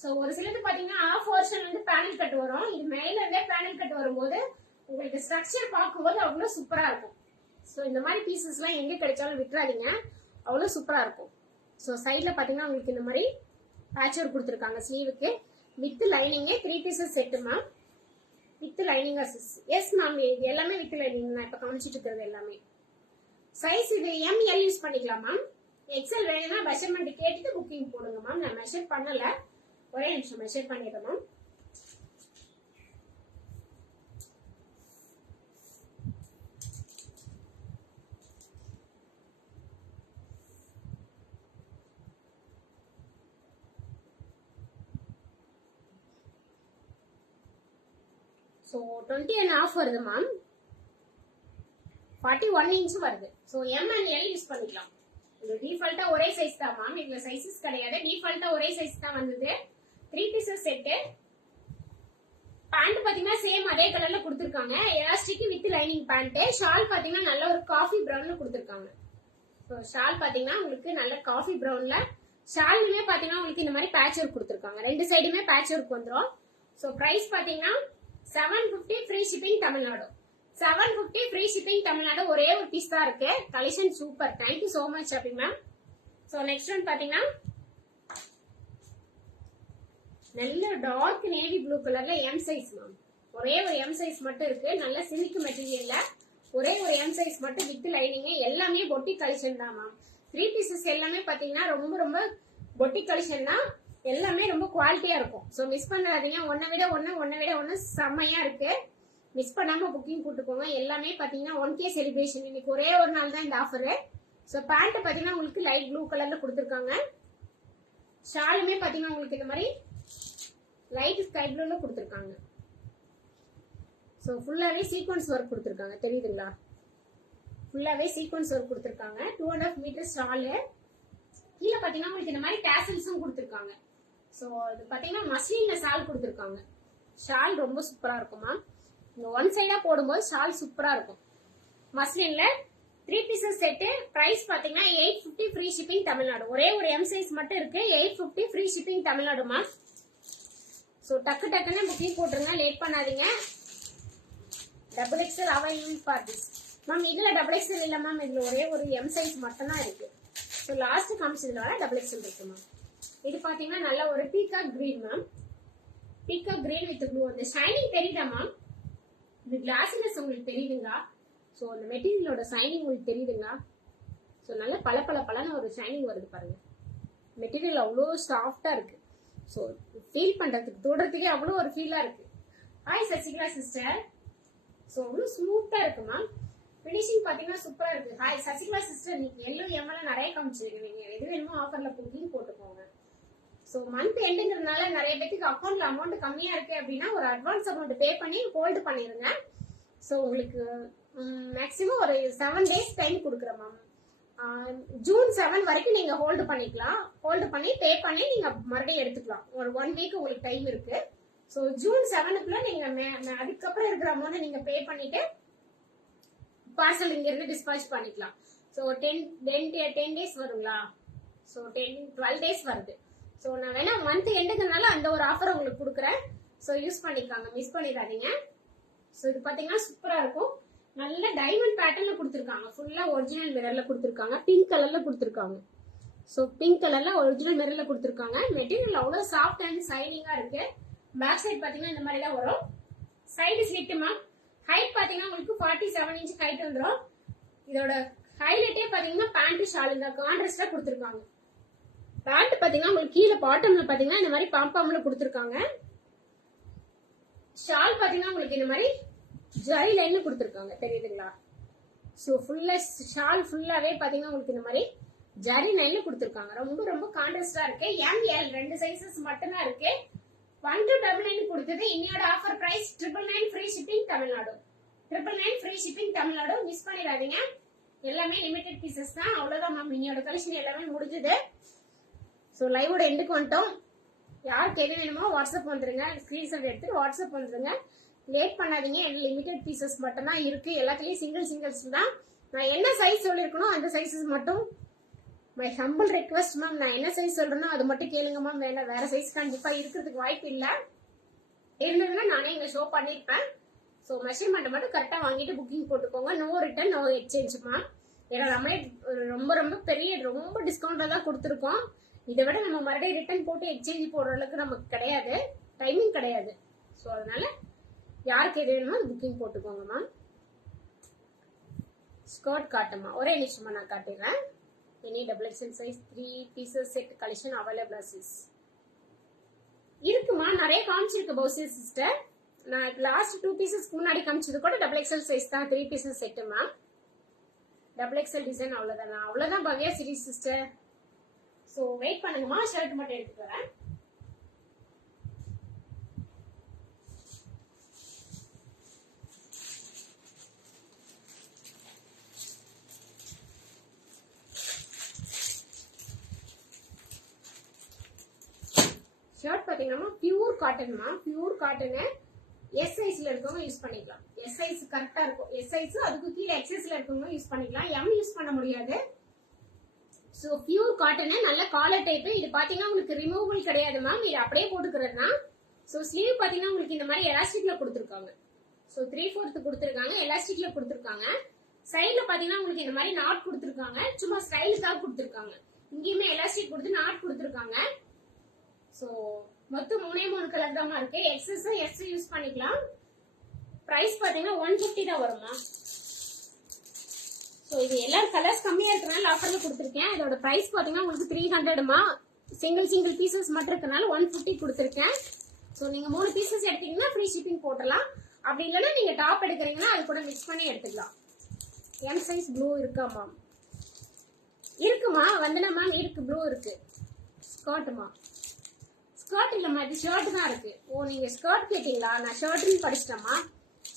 ஸோ ஒரு சிலது பாத்தீங்கன்னா ஆஃப் போர்ஷன் வந்து பேனல் கட் வரும். இது மேல இருந்தே பேனல் கட் வரும்போது உங்களுக்கு ஸ்ட்ரக்சர் பார்க்கும்போது அவ்வளவு சூப்பரா இருக்கும். ஸோ இந்த மாதிரி பீசஸ் எல்லாம் எங்க கிடைச்சாலும் விட்டுறாதீங்க, அவ்வளவு சூப்பரா இருக்கும். ஸோ சைட்ல பாத்தீங்கன்னா உங்களுக்கு இந்த மாதிரி பேட்ச் ஒர்க் கொடுத்துருக்காங்க ஸ்லீவுக்கு with lining. 3 pieces set ma'am, with lining. Yes ma'am, இது எல்லாமே வித் லைனிங். நான் இப்ப காமிச்சிட்டு இருக்கிறது எல்லாமே. சைஸ் இது ML யூஸ் பண்ணிக்கலாம் மேம். XL வேணும்னா மெஷர்மெண்ட் கேட்டுட்டு புக்கிங் போடுங்க மேம். நான் மெஷர் பண்ணல, ஒரே நிமிஷம் மெஷர் பண்ணிடுறேன் மேம். ஸோ 20.5 வருது மேம், 41 இன்ச் வருது. So M and L use பண்ணிக்கலாம். இது டிஃபால்ட்டா ஒரே சைஸ் தான் மேம், இதுல சைஸஸ் கிடையாது. டிஃபால்ட்டா ஒரே சைஸ் தான் வந்தது. 3 பீசஸ் செட். பேண்ட் பாத்தீங்கன்னா சேம் அதே கலர்ல கொடுத்துருக்காங்க. Elastic with lining pant. Shawl பாத்தீங்கன்னா நல்ல ஒரு காஃபி பிரவுன்ல கொடுத்துருக்காங்க. ஸோ ஷால் பாத்தீங்கன்னா உங்களுக்கு நல்ல காஃபி பிரவுன்ல ஷாலுமே பாத்தீங்கன்னா உங்களுக்கு இந்த மாதிரி பேட்ச் ஒர்க் கொடுத்துருக்காங்க. ரெண்டு சைடுமே பேட்ச் ஒர்க் வந்துடும். ஸோ பிரைஸ் பாத்தீங்கன்னா 750 free shipping Tamil Nadu. 750 free shipping Tamil Nadu. ஒரே ஒரு பீஸ் தான் இருக்கு. Collection super. Thank you so much shopping ma'am. So next one பாத்தீங்கன்னா நல்ல டார்க் நேவி ப்ளூ கலர்ல M சைஸ் மேம். ஒரே ஒரு M சைஸ் மட்டும் இருக்கு. நல்ல சில்க் மெட்டீரியல்ல ஒரே ஒரு M சைஸ் மட்டும் வித் லைனிங். எல்லாமே பொட்டிக் கலெக்ஷன் தான் மேம். 3 பீசஸ் எல்லாமே பாத்தீங்கன்னா ரொம்ப ரொம்ப பொட்டிக் கலெக்ஷன் தான். எல்லாமே ரொம்ப குவாலிட்டியா இருக்கும். ஸோ மிஸ் பண்ணாதீங்க. ஒன்னை விட ஒன்னு செம்மையா இருக்கு. மிஸ் பண்ணாம புக்கிங் போட்டுக்கோங்க. எல்லாமே பாத்தீங்கன்னா 1K செலிப்ரேஷன். இன்னைக்கு ஒரே ஒரு நாள் தான் இந்த ஆஃபர். ஸோ பேண்ட் பாத்தீங்கன்னா உங்களுக்கு லைட் ப்ளூ கலர்ல கொடுத்துருக்காங்க. ஷாலுமே பாத்தீங்கன்னா உங்களுக்கு இந்த மாதிரி லைட் ஸ்கை ப்ளூல கொடுத்துருக்காங்க. ஸோ ஃபுல்லாவே சீக்வன்ஸ் ஒர்க் கொடுத்துருக்காங்க, தெரியுதுங்களா? ஃபுல்லாவே சீக்வன்ஸ் ஒர்க் கொடுத்துருக்காங்க. 2.5 மீட்டர் ஷாலு. கீழே பாத்தீங்கன்னா உங்களுக்கு இந்த மாதிரி டேசல்ஸும் கொடுத்துருக்காங்க. ஸோ இது பாத்தீங்கன்னா மஸ்லின்ல ஷால் கொடுத்துருக்காங்க. ஷால் ரொம்ப சூப்பரா இருக்கும் மேம். இந்த ஒன் சைடா போடும்போது ஷால் சூப்பரா இருக்கும். மஸ்லின்ல 3 பீசஸ் செட்டு. பிரைஸ் பாத்தீங்கன்னா 850 ஃப்ரீ ஷிப்பிங் தமிழ்நாடு. ஒரே ஒரு M சைஸ் மட்டும் இருக்கு. 850 free shipping Tamil Nadu ma'am. So டக்குன்னு புக்கிங் போட்டுருங்க, லேட் பண்ணாதீங்க. XXL available for this ma'am. இதுல XXL இல்ல மேம், இதுல ஒரே ஒரு M சைஸ் மட்டும் தான் இருக்கு. ஸோ லாஸ்ட் காமிச்சதுனால XXL இருக்கு மேம். இது பாத்தீங்கன்னா நல்ல ஒரு peacock green ma'am. Peacock green with blue. அந்த ஷைனிங் தெரியுதா மேம்? இந்த கிளாஸினஸ் உங்களுக்கு தெரியுதுங்களா? ஸோ அந்த மெட்டீரியலோட ஷைனிங் உங்களுக்கு தெரியுதுங்களா? ஸோ நல்ல பல ஒரு ஷைனிங் வருது பாருங்க. மெட்டீரியல் அவ்வளோ சாஃப்டா இருக்கு. ஸோ ஃபீல் பண்றதுக்கு தொடுறதுக்கே அவ்வளோ ஒரு ஃபீலா இருக்கு. Hi Sasikala sister. ஸோ அவ்வளோ ஸ்மூத்தா இருக்கு மேம். ஃபினிஷிங் பாத்தீங்கன்னா சூப்பரா இருக்கு. Hi Sasikala sister. நீங்க எல்லோ எம்எல்லாம் நிறைய காமிச்சிருக்கீங்க. எது வேணுமோ ஆஃபர்ல புக்கிங் போட்டுக்கோங்க. ஸோ மந்த் எண்டுங்கிறதுனால நிறைய பேருக்கு அக்கௌண்ட்ல அமௌண்ட் கம்மியா இருக்கு அப்படின்னா ஒரு அட்வான்ஸ் அமௌண்ட் பே பண்ணி ஹோல்டு பண்ணிருங்க. ஸோ உங்களுக்கு மேக்ஸிமம் ஒரு 7 days டைம் கொடுக்குறேன் மேம். June 7 வரைக்கும் நீங்க ஹோல்டு பண்ணிக்கலாம். ஹோல்டு பண்ணி பே பண்ணி நீங்க மறுபடியும் எடுத்துக்கலாம். ஒரு 1 week உங்களுக்கு டைம் இருக்கு. ஸோ June 7க்குள்ள நீங்க அதுக்கப்புறம் இருக்கிற அமௌண்ட் நீங்க பே பண்ணிட்டு பார்சல் இங்க இருந்து டிஸ்பாச் பண்ணிக்கலாம். ஸோ 10 days வருங்களா? ஸோ 12 டேஸ் வருது. ஸோ நான் வேணா மந்த் எண்டுக்குனால அந்த ஒரு ஆஃபர் உங்களுக்கு கொடுக்குறேன். ஸோ யூஸ் பண்ணிக்காங்க, மிஸ் பண்ணிடாதீங்க. ஸோ இது பார்த்தீங்கன்னா சூப்பரா இருக்கும். நல்ல டைமண்ட் பேட்டர்ன்ல கொடுத்துருக்காங்க. ஃபுல்லா ஒரிஜினல் மிரர்ல கொடுத்துருக்காங்க. பிங்க் கலர்ல கொடுத்துருக்காங்க. ஸோ பிங்க் கலர்ல ஒரிஜினல் மிரர்ல கொடுத்துருக்காங்க. மெட்டீரியல் அவ்வளோ சாஃப்ட் அண்ட் சைனிங்கா இருக்கு. பேக் சைட் பார்த்தீங்கன்னா இந்த மாதிரி தான் வரும். சைடு ஸ்லிட்டுமா. ஹைட் பார்த்தீங்கன்னா உங்களுக்கு 47 இன்ச் ஹைட் வந்துடும். இதோட ஹைலைட்டே பார்த்தீங்கன்னா பேண்ட் ஷால் இந்த கான்ட்ராஸ்டா கொடுத்துருக்காங்க. பேண்ட் பார்த்தீங்கன்னா உங்களுக்கு கீழே பாட்டம்ல பார்த்தீங்கன்னா இந்த மாதிரி பாம்பாம்ல கொடுத்துருக்காங்க. ஷால் பார்த்தீங்கன்னா உங்களுக்கு இந்த மாதிரி ஜரி லைன்ல கொடுத்துருக்காங்க, தெரியுதுங்களா? ஸோ ஃபுல்லா ஷால் ஃபுல்லாவே பார்த்தீங்கன்னா உங்களுக்கு இந்த மாதிரி ஜரி லைன்ல கொடுத்துருக்காங்க. ரொம்ப ரொம்ப கான்ட்ராஸ்டா இருக்கு. ML 2 சைசஸ் மட்டும்தான் இருக்கு. 1299 கொடுத்தது. இன்னையோட offer price 999 free shipping Tamil Nadu. 999 free shipping Tamil Nadu. Miss பண்ணிடாதீங்க. எல்லாமே லிமிடெட் பீசஸ் தான். அவ்வளவுதான் மேம். இன்னையோட கலெக்ஷன் எல்லாமே முடிஞ்சது. ஸோ லைவோட எண்டுக்கு வந்துட்டோம். யாருக்கு எது வேணுமோ வாட்ஸ்அப் வந்துருங்க. ஸ்கிரீன்ஷாட் எடுத்துட்டு வாட்ஸ்அப் வந்துருங்க. லேட் பண்ணாதீங்க. லிமிடெட் பீசஸ் மட்டும் தான் இருக்கு. எல்லாத்துலயும் சிங்கிள்ஸ் தான். நான் என்ன சைஸ் சொல்லிருக்கணும் அந்த சைஸஸ் மட்டும். My humble request ma'am. நான் என்ன சைஸ் சொல்றேனோ அது மட்டும் கேளுங்க மேம். வேற சைஸ் கண்டிப்பா இருக்கிறதுக்கு வாய்ப்பு இல்ல. இருந்ததுன்னா நானே இங்க ஷோ பண்ணிருப்பேன். ஸோ மெஷர்மெண்ட் மட்டும் கரெக்டா வாங்கிட்டு புக்கிங் போட்டுக்கோங்க. நோ ரிட்டர்ன், நோ எக்ஸ்சேஞ்சுமா. ஏன்னா நம்ம ரொம்ப ரொம்ப பெரிய ரொம்ப டிஸ்கவுண்ட்ல தான் கொடுத்துருக்கோம். இதை விட நம்ம மறுபடியும் ரிட்டர்ன் போட்டு எக்ஸ்சேஞ்ச் போடுற அளவுக்கு நமக்கு கிடையாது, டைமிங் கிடையாது. ஸோ அதனால யாருக்கு எது வேணுமோ அது புக்கிங் போட்டுக்கோங்கம்மா. ஸ்கர்ட் காட்டுமா, ஒரே நிமிஷமா நான் காட்டுறேன். Any XXL size 3 pieces set collection available இருக்குமா. நிறைய காமிச்சிருக்கு பவுசி சிஸ்டர். நான் லாஸ்ட் 2 பீசஸ்க்கு முன்னாடி காமிச்சது கூட XXL சைஸ் தான். 3 பீசஸ் செட்டுமா. XXL டிசைன் அவ்வளவுதான். அவ்வளவுதான் பவ்யா சீரிஸ் சிஸ்டர். ஸோ வெயிட் பண்ணுங்கம்மா. ஷர்ட் மட்டும் எடுத்துட்டு வரேன். ஷர்ட் பாத்தீங்கன்னா பியூர் காட்டன்மா. பியூர் காட்டனு எஸ் சைஸ்ல இருக்கவங்க யூஸ் பண்ணிக்கலாம். எஸ் சைஸ் கரெக்டா இருக்கும். எஸ் சைஸ் அதுக்கு கீழே XSல இருக்கவங்க யூஸ் பண்ணிக்கலாம். எம் யூஸ் பண்ண முடியாது. ஸோ பியூர் காட்டனு நல்ல காலர் டைப். இது பாத்தீங்கன்னா உங்களுக்கு ரிமூவபிள் கிடையாது மேம். இது அப்படியே போட்டுக்கிறது தான். ஸோ ஸ்லீவ் பாத்தீங்கன்னா உங்களுக்கு இந்த மாதிரி எலாஸ்டிக்ல கொடுத்துருக்காங்க. ஸோ 3/4 கொடுத்துருக்காங்க. எலாஸ்டிக்ல கொடுத்துருக்காங்க. சைட்ல பாத்தீங்கன்னா உங்களுக்கு இந்த மாதிரி நாட் கொடுத்துருக்காங்க. சும்மா ஸ்டைலுக்காக கொடுத்துருக்காங்க. இங்கேயுமே எலாஸ்டிக் கொடுத்து நாட் கொடுத்துருக்காங்க. ஸோ மொத்தம் 3 கலர் தான் இருக்கு. XS S யூஸ் பண்ணிக்கலாம். பிரைஸ் பாத்தீங்கன்னா 150 தான் வருமா. ஸோ இது எல்லா கலர்ஸ் கம்மியா இருக்கனால ஆஃபர்ல கொடுத்துருக்கேன். இதோட பிரைஸ் பாத்தீங்கன்னா உங்களுக்கு 300மா. சிங்கிள் பீசஸ் மட்டும் இருக்கனால 150 கொடுத்துருக்கேன். ஸோ நீங்க 3 பீசஸ் எடுத்தீங்கன்னா ஃப்ரீ ஷிப்பிங் போட்டலாம். அப்படி இல்லைன்னா நீங்க டாப் எடுக்கிறீங்கன்னா அது கூட மிக்ஸ் பண்ணி எடுத்துக்கலாம். எம் சைஸ் ப்ளூ இருக்கா மேம்? இருக்குமா வந்தனா மேம். இருக்கு, ப்ளூ இருக்கு. ஸ்கர்ட்டுமா. ஸ்கர்ட் இல்லம்மா, இது ஷர்ட் தான் இருக்கு. ஓ நீங்க ஸ்கர்ட் கேட்டீங்களா? நான் ஷர்ட்னு படிச்சிட்டேம்மா.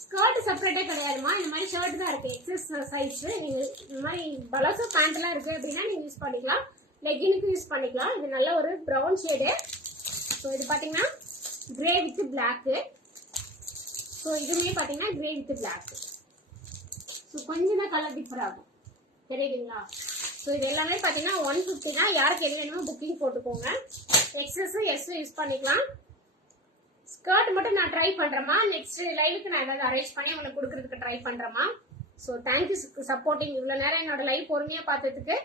ஸ்கர்ட் செப்பரேட்டே கிடையாதுமா. இந்த மாதிரி ஷர்ட் தான் இருக்கு. XS size. நீங்க இந்த மாதிரி பலோசோ பேண்ட் எல்லாம் இருக்கு அப்படின்னா நீங்க யூஸ் பண்ணிக்கலாம். லெகினுக்கு யூஸ் பண்ணிக்கலாம். இது நல்ல ஒரு ப்ரௌன் ஷேடு. ஸோ இது பாத்தீங்கன்னா கிரே வித் பிளாக். ஸோ இதுவுமே பாத்தீங்கன்னா கிரே வித் பிளாக். ஸோ கொஞ்சம் தான் கலர் டிஃபர் ஆகும், தெரியுதுங்களா? ஸோ இது எல்லாமே பாத்தீங்கன்னா 150 தான். யாருக்கு எது வேணுமோ புக்கிங் போட்டுக்கோங்க. XS S யூஸ் பண்ணிக்கலாம். ஸ்கர்ட் மட்டும் நான் ட்ரை பண்றேமா. நெக்ஸ்ட் லைவுக்கு நான் ஏதாவது அரேஞ்ச் பண்ணி உங்களுக்கு கொடுக்கறதுக்கு ட்ரை பண்றேமா. So thank you supporting. இவ்வளவு நேரம் என்னோட லைவ் பொறுமையா பார்த்ததுக்கு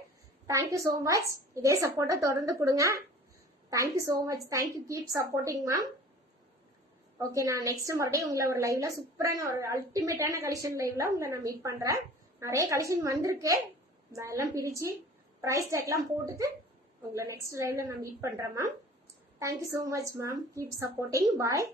தேங்க்யூ சோ மச். இதே சப்போர்ட்டை தொடர்ந்து கொடுங்க. Thank you so much. Thank you. Keep supporting ma'am. Okay, நான் நெக்ஸ்ட் மறுபடியும் உங்களை ஒரு லைவ்ல சூப்பரான ஒரு அல்டிமேட்டான கலெக்ஷன் லைவ்ல உங்களை நான் மீட் பண்றேன். நிறைய கலெக்ஷன் வந்திருக்கு. நான் எல்லாம் பிரிச்சு பிரைஸ் டேக்லாம் போட்டுட்டு உங்களை நெக்ஸ்ட் லைவ்ல நான் மீட் பண்றேன் ma'am. Thank you so much ma'am. Keep supporting. பாய்.